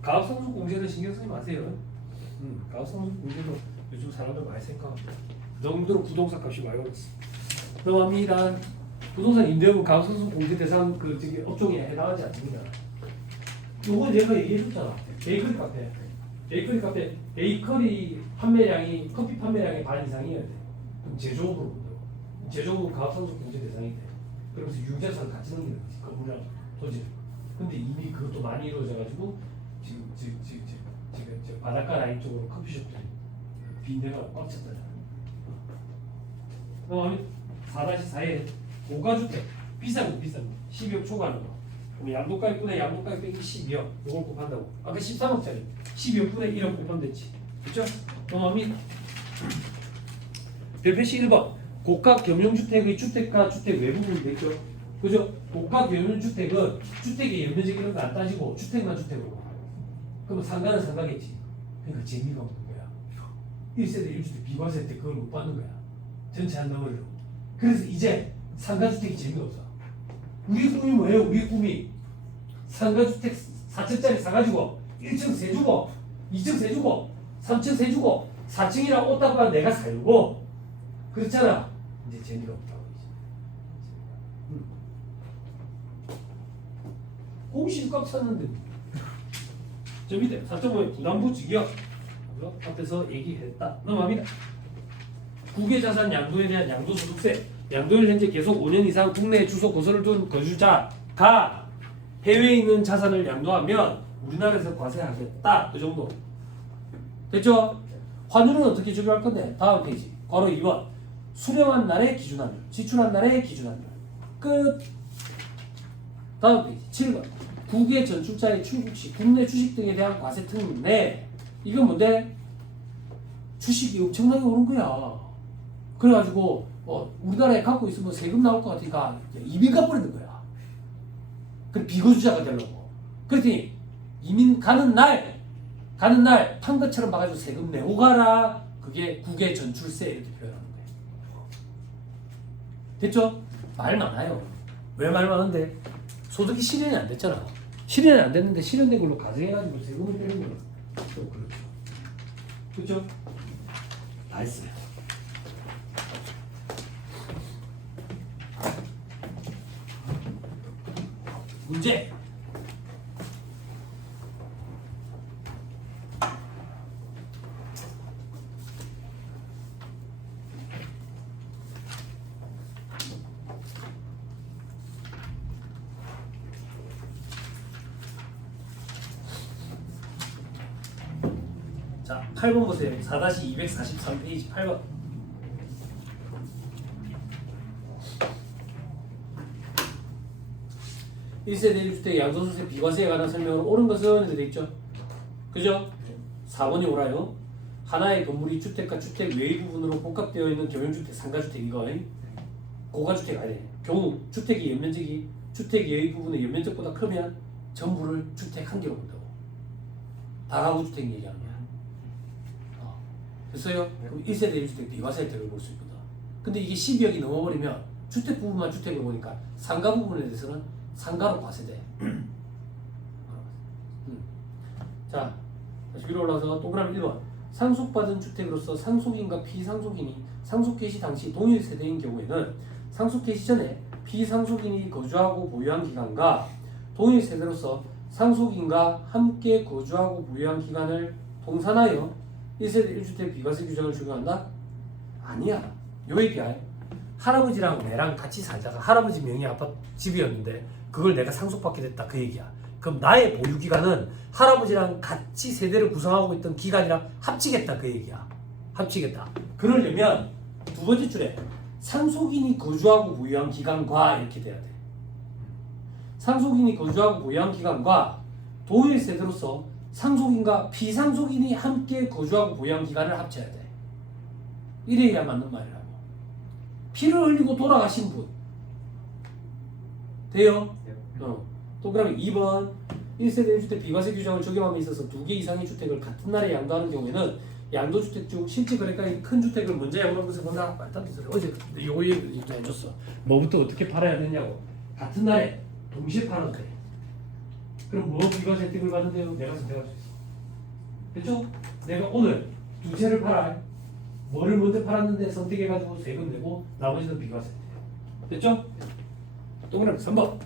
가압상속 공제는 신경 쓰지 마세요. 가압상속 공제도 요즘 사람들 많이 생각합니다. 그 정도로 부동산 값이 많이 올랐어. 넘어갑니다. 부동산 임대업은 가압상속 공제 대상 업종에 해당하지 않습니다. 요거 내가 얘기해줬잖아. 베이커리 카페. 베이커리 카페 베이커리 판매량이 커피 판매량의 반 이상이어야 돼. 그럼 제조업으로 본다고. 제조업은 가압상속 공제 대상이 돼. 그러면서 유자산 같이 넘기는 거지. 건물이랑 토지. 근데 이미 그것도 많이 이루어져가지고 지금 바닷가 라인 쪽으로 커피숍들이 빈대가 꽉 찼다잖아. 그다음에 4-4에 고가주택 비싼 거 12억 초과하는 거. 그럼 양도가액분의 양도가액 빼기 12억 이걸 곱한다고. 아까 13억짜리 12억분의 1억 곱하면 됐지. 그렇죠? 그다음에 별표시 1번 고가 겸용주택의 주택과 주택 외부 부분 됐죠? 그죠? 고가 겸용주택은 주택의 연면적 이런 거 안 따지고 주택만 주택으로. 그러면 상가는 상가겠지. 그러니까 재미가 없는 거야. 1세대 1주택 비과세 때 그걸 못 받는 거야. 전체 한 덩어리로. 그래서 이제 상가주택이 재미가 없어. 우리 꿈이 뭐예요? 우리 꿈이 상가주택 4층짜리 사가지고 1층 세 주고 2층 세 주고 3층 세 주고 4층이랑 옷다가 내가 살고 그렇잖아. 이제 재미가 없다고 이제. 공실값 샀는데 저 밑에 4.5에 부담부 직역 우리가 앞에서 얘기했다. 넘어갑니다. 국외자산 양도에 대한 양도소득세. 양도일 현재 계속 5년 이상 국내에 주소 고소를 둔 거주자가 해외에 있는 자산을 양도하면 우리나라에서 과세하겠다. 그 정도. 됐죠? 환율은 어떻게 적용할 건데? 다음 페이지. 괄호 2번. 수령한 날의 기준환율, 지출한 날의 기준환율. 끝. 다음 페이지. 7번. 국외 전출자의 출국 시 국내 주식 등에 대한 과세 특례. 이건 뭔데? 주식이 엄청나게 오른 거야. 그래가지고 우리나라에 갖고 있으면 세금 나올 것 같으니까 이민 가버리는 거야. 그래 비거주자가 되려고. 그랬더니 이민 가는 날 판 것처럼 봐가지고 세금 내고 가라. 그게 국외 전출세 이렇게 표현하는 거예요. 됐죠? 말 많아요. 왜 말 많은데? 소득이 실현이 안 됐잖아. 실현이 안 됐는데 실현된 걸로 가정해가지고 세금을 빼는 거는 좀 그렇죠. 그렇죠? 다 했어요. 문제. 자, 8번 보세요. 4-243페이지 8번. 일세대 1주택 양도소득세 비과세에 관한 설명으로 옳은 것은 이렇게 돼 있죠. 그죠? 4번이 옳아요. 하나의 건물이 주택과 주택 외의 부분으로 복합되어 있는 경영주택, 상가주택 이거 고가주택 아니에요. 경우 주택의 연면적이 주택 외의 부분의 연면적보다 크면 전부를 주택 한 개로 본다고. 다가구 주택 얘기하는 거야. 됐어요? 그럼 1세대 1주택 비과세 혜택을 볼 수 있거든. 근데 이게 12억이 넘어버리면 주택 부분만 주택을 보니까 상가 부분에 대해서는 상가로 과세돼. 자, 다시 위로 올라가서 동그라미 1번. 상속받은 주택으로서 상속인과 피상속인이 상속 개시 당시 동일 세대인 경우에는 상속 개시 전에 피상속인이 거주하고 보유한 기간과 동일 세대로서 상속인과 함께 거주하고 보유한 기간을 동산하여 1세대 1주택 비과세 규정을 적용한다? 아니야. 요 얘기야. 할아버지랑 내랑 같이 살다가 할아버지 명의 아파트 집이었는데 그걸 내가 상속받게 됐다 그 얘기야. 그럼 나의 보유 기간은 할아버지랑 같이 세대를 구성하고 있던 기간이랑 합치겠다 그 얘기야. 합치겠다. 그러려면 두 번째 줄에 상속인이 거주하고 보유한 기간과 이렇게 돼야 돼. 상속인이 거주하고 보유한 기간과 동일 세대로서 상속인과 피상속인이 함께 거주하고 보유한 기간을 합쳐야 돼. 이래야 맞는 말이라고. 피를 흘리고 돌아가신 분 돼요? 동그라미 2번 1세대 1주택 비과세 규정을 적용함에 있어서 2개 이상의 주택을 같은 날에 양도하는 경우에는 양도주택 중 실제 거래가인 큰 주택을 먼저 양도하는 것을 본다. 말도 안 되는 소리. 어제 요거 얘기도 해줬어. 뭐부터 어떻게 팔아야 되냐고. 같은 날에 동시에 팔아도 돼. 그럼 뭐 비과세 혜택을 받는데요? 내가 선택할 수 있어. 됐죠? 내가 오늘 두 채를 팔아. 뭐를 먼저 팔았는데 선택해가지고 세금 내고 나머지는 비과세 혜택. 됐죠? 동그라미 3번.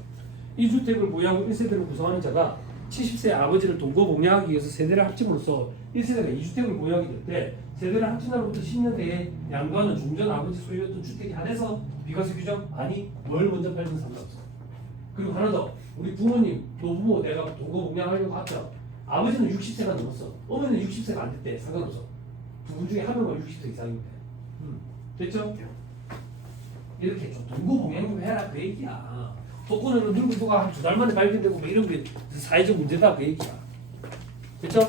이 주택을 보유하고 1세대를 구성하는 자가 70세 아버지를 동거복양하기 위해서 세대를 합침으로써 1세대가 2주택을 보유하게 될 때 세대를 합친 날부터 10년 내에 양도하는 종전 아버지 소유였던 주택이 한해서 비과세 규정? 아니 뭘 먼저 팔든 상관없어. 그리고 하나 더. 우리 부모님, 노부모 내가 동거복양하려고 하죠. 아버지는 60세가 넘었어. 어머니는 60세가 안 됐대. 상관없어. 두 분 중에 한 명만 60세 이상이면 돼. 됐죠? 이렇게 좀 동거복양 좀 해라 그 얘기야. 독거는 누구 누가 한 2달 만에 발견되고 뭐 이런 게 사회적 문제다 그 얘기야. 됐죠?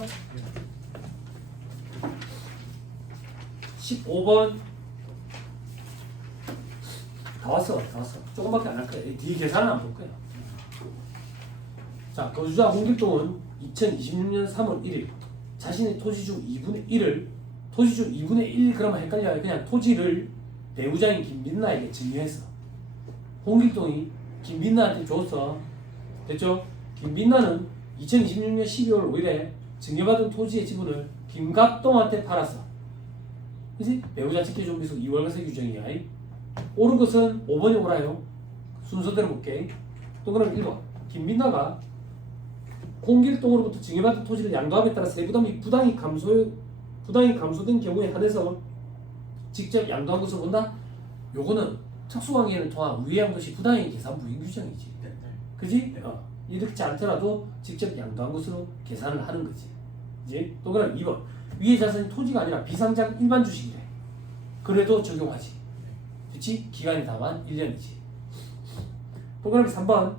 15번 다 왔어. 조금밖에 안 할 거야. 뒤에 계산은 안 볼 거야. 자, 거주자 홍길동은 2026년 3월 1일 자신의 토지 중 2분의 1을 토지 중 2분의 1 그러면 헷갈려요. 그냥 토지를 배우자인 김민나에게 증여했어. 홍길동이 김민나한테 줬어. 됐죠? 김민나는 2026년 12월 5일에 증여받은 토지의 지분을 김갑동한테 팔았어. 그치? 배우자 직계존비속 2월과세 규정이야. 옳은 것은 5번이 옳아요. 순서대로 볼게. 동그라미 1번. 김민나가 홍길동으로부터 증여받은 토지를 양도함에 따라 세부담이 부당히 감소해 부당이 감소된 경우에 한해서 직접 양도한 것을 본다. 요거는 특수관계를 통한 위양도시 부당의 계산 부인 규정이지. 네. 그지? 이렇지 않더라도 직접 양도한 것으로 계산을 하는 거지. 이제 또 그럼 2번 위의 자산이 토지가 아니라 비상장 일반 주식이래. 그래도 적용하지. 그치? 기간이 다만 1년이지. 또 그럼 3번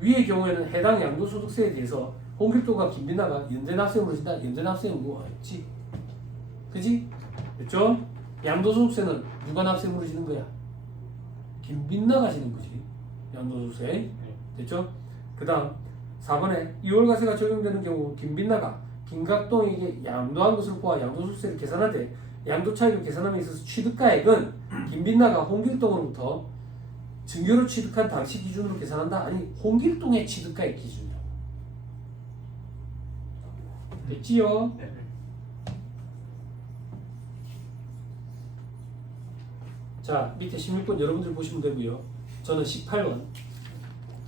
위의 경우에는 해당 양도소득세에 대해서 홍길동과 김빈나가 연대납세금을 진다. 연대납세금은 뭐 없지. 그지? 됐죠? 양도소득세는 누가 납세금으로 지는 거야? 김빈나가 지는 거지. 양도소득세. 네. 됐죠? 그 다음 4번에 이월과세가 적용되는 경우 김빈나가 김각동에게 양도한 것을 보아 양도소득세를 계산하되 양도차익을 계산함에 있어서 취득가액은 김빈나가 홍길동으로부터 증여로 취득한 당시 기준으로 계산한다? 아니 홍길동의 취득가액 기준이라고. 됐지요? 네. 자 밑에 16번 여러분들 보시면 되고요. 저는 18번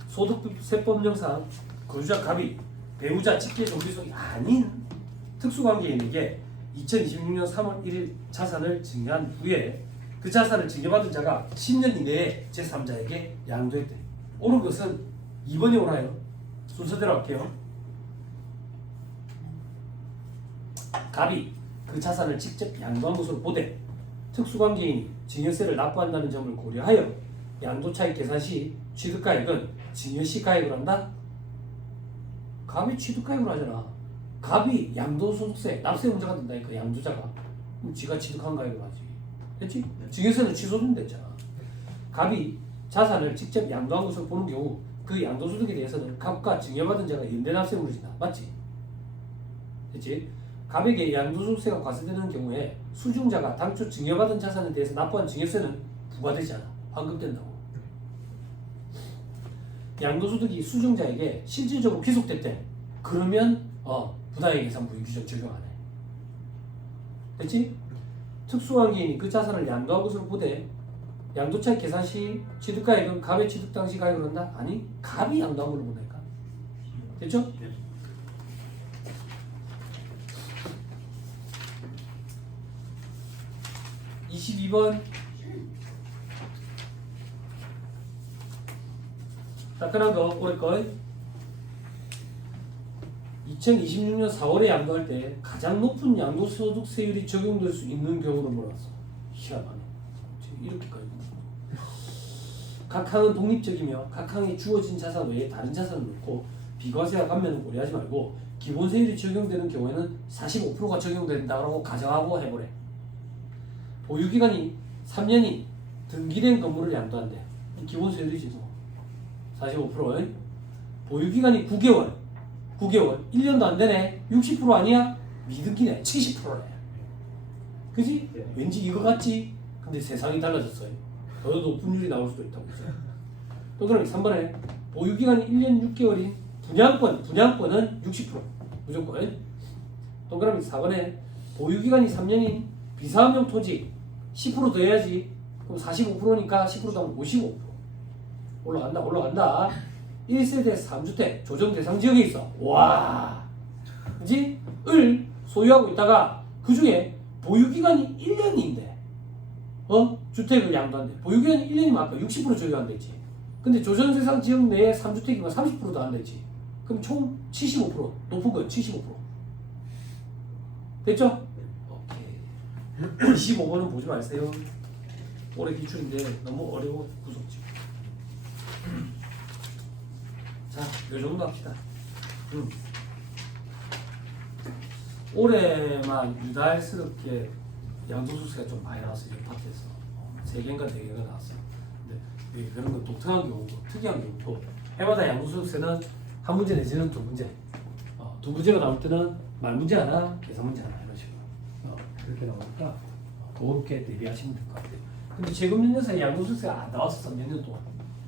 소득세법령상 거주자 갑이 배우자 직계 정비속이 아닌 특수관계인에게 2026년 3월 1일 자산을 증여한 후에 그 자산을 증여받은 자가 10년 이내에 제3자에게 양도했대. 옳은 것은 2번이 옳아요. 순서대로 할게요. 갑이 그 자산을 직접 양도한 것으로 보되 특수관계인이 증여세를 납부한다는 점을 고려하여 양도차익 계산 시 취득가액은 증여시 가액으로 한다? 갑이 취득가액으로 하잖아. 갑이 양도소득세, 납세 문제가 된다니까 양도자가. 그럼 지가 취득한 가액으로 하지. 됐지? 증여세는 취소된 됐잖아. 갑이 자산을 직접 양도한 것으로 보는 경우 그 양도소득에 대해서는 갑과 증여받은 자가 연대납세금을 진다. 맞지? 됐지? 갑에게 양도소득세가 과세되는 경우에 수중자가 당초 증여받은 자산에 대해서 납부한 증여세는 부과되지 않아. 환급된다고. 양도소득이 수중자에게 실질적으로 귀속됐대. 그러면 부당의 계산 부인 규정 적용 안 해. 됐지? 특수관계인이 그 자산을 양도한 것으로 보되 양도차익 계산 시 취득가액은 갑의 취득 당시 가액으로 한다? 아니 갑이 양도한 걸로 본다니까. 됐죠? 네. 네. 22번 따끈한 거 올해 거 2026년 4월에 양도할 때 가장 높은 양도소득세율이 적용될 수 있는 경우로 몰았어. 희한하네. 이렇게까지. 각 항은 독립적이며 각 항에 주어진 자산 외에 다른 자산을 넣고 비과세와 감면은 고려하지 말고 기본세율이 적용되는 경우에는 45%가 적용된다고 가정하고 해보래. 보유기간이 3년이 등기된 건물을 양도한대. 기본세율이지 뭐. 45%. 보유기간이 9개월. 1년도 안 되네. 60% 아니야? 미등기네. 70%네. 그지? 네. 왠지 이거 같지? 근데 세상이 달라졌어요. 더 높은 율이 나올 수도 있다고 했죠. 또 그럼 3번에 보유기간이 1년 6개월인 분양권은 60% 무조건. 동그라미 4번에 보유기간이 3년인 비사업용 토지 10% 더 해야지. 그럼 45%니까 10% 더하면 55%. 올라간다. 1세대 3주택 조정 대상 지역에 있어. 와, 그지? 을 소유하고 있다가 그 중에 보유기간이 1년인데, 주택을 양도한대. 보유기간이 1년이면 아까 60% 적용한댔지. 근데 조정 대상 지역 내에 3주택이면 30%도 안 됐지. 그럼 총 75%. 높은 건 75%. 됐죠? 오케이. 25번은 보지 마세요. 올해 기출인데 너무 어려워 구속지. 자, 요 정도 합시다. 올해만 유달스럽게 양도소득세가 좀 많이 나왔어요. 파트에서 3개인가 4개가 나왔어요. 근데 그런 건 독특한 경우고 특이한 경우고 해마다 양도소득세는 한 문제 내지는 두 문제. 두 문제가 나올 때는 말 문제 하나, 계산 문제 하나 이런 식으로 그렇게 나오니까 그렇게 대비하시면 될 것 같아요. 근데 최근 몇 년 사이 양도소득세가 안 나왔었어. 몇 년 동안.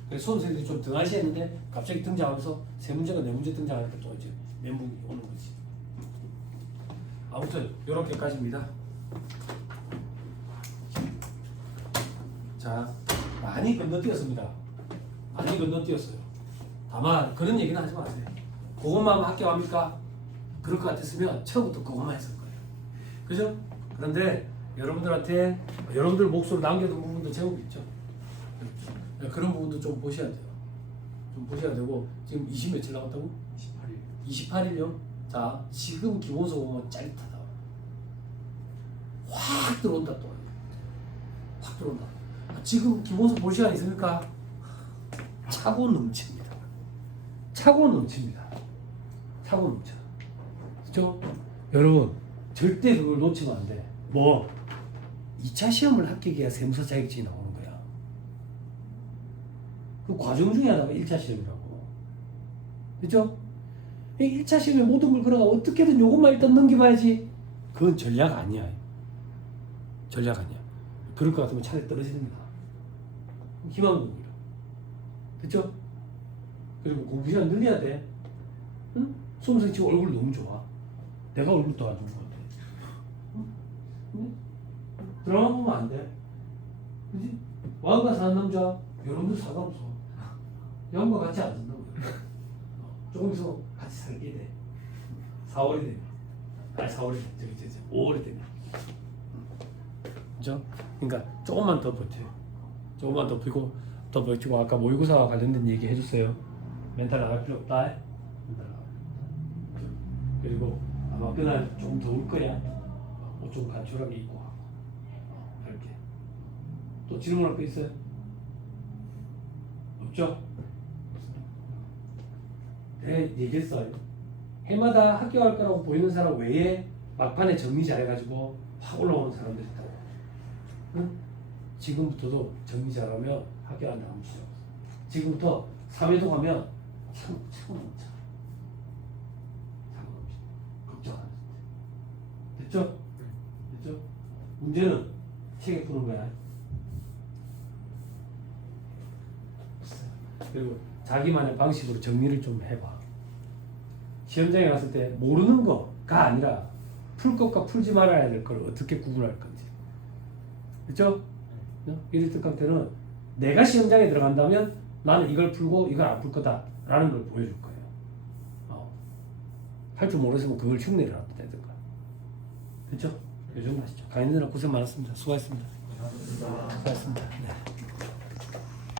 그래서 수험생들이 좀 등하시했는데 갑자기 등장하면서 3문제가 4문제 등장하니까 또 이제 멘붕이 오는 거지. 아무튼 요렇게까지입니다. 자, 많이 건너뛰었습니다. 많이 건너뛰었어요. 다만 그런 얘기는 하지 마세요. 그것만 합격합니까? 그럴 것 같았으면 처음부터 그것만 했을 거예요. 그죠? 그런데 여러분들한테 여러분들 목소리 남겨둔 부분도 제법 있죠. 그런 부분도 좀 보셔야 돼요. 좀 보셔야 되고 지금 20 며칠 남았다고? 28일. 28일요? 자 지금 기본서 보면 짜릿하다. 확 들어온다 또. 확 들어온다. 지금 기본서 볼 시간 있습니까? 차고 넘칩니다. 차고 넘칩니다. 차고 넘쳐. 그렇죠? 여러분 절대 그걸 놓치면 안 돼. 뭐 2차 시험을 합격해야 세무사 자격증이 나오는 거야. 그 과정 중에 하나가 1차 시험이라고. 그렇죠? 1차 시험에 모든 걸 걸어가 어떻게든 요것만 일단 넘겨봐야지. 그건 전략 아니야. 전략 아니야. 그럴 것 같으면 차라리 떨어지는 거야. 희망국이라. 그렇죠? 그리고 공부 시간 늘려야 돼. 응? 수험생 지금 얼굴 너무 좋아. 내가 얼굴 더 안 좋은 것 같아. 응? 드라마 보면 안 돼. 그지? 왕과 사는 남자, 여러분들 상관없어. 양과 같이 안 산다고. 조금 있으면 같이 살게 돼. 4월이 되면. 아니 4월이 돼. 저기 5월이 되면. 그죠? 그러니까 조금만 더 버텨. 조금만 더 버티고 아까 모의고사와 관련된 얘기 해줬어요. 멘탈 나갈 필요 없다. 멘탈 나갈. 그리고 아마 그날 좀 더울 거야. 옷 좀 간추하게 입고 갈게. 또 질문할 거 있어요? 없죠? 내가 얘기했어요. 해마다 합격할 거라고 보이는 사람 외에 막판에 정리 잘해가지고 확 올라오는 사람들 있다고. 응? 지금부터도 정리 잘하면 합격한다 아무 필요 없어. 지금부터 사회도 가면 차고 넘쳐. 차고 넘쳐. 걱정 안 해도 돼. 됐죠? 됐죠? 문제는 책에 푸는 거야. 그리고 자기만의 방식으로 정리를 좀 해봐. 시험장에 갔을 때 모르는 거가 아니라 풀 것과 풀지 말아야 될 걸 어떻게 구분할 건지. 그렇죠? 1등 깡패는 내가 시험장에 들어간다면 나는 이걸 풀고 이걸 안 풀 거다 라는 걸 보여줄 거예요. 할 줄 모르시면 그걸 흉내를 한다든가. 그렇죠? 요즘 아시죠? 강의들아 고생 많았습니다. 수고하셨습니다. 수고하셨습니다. 네.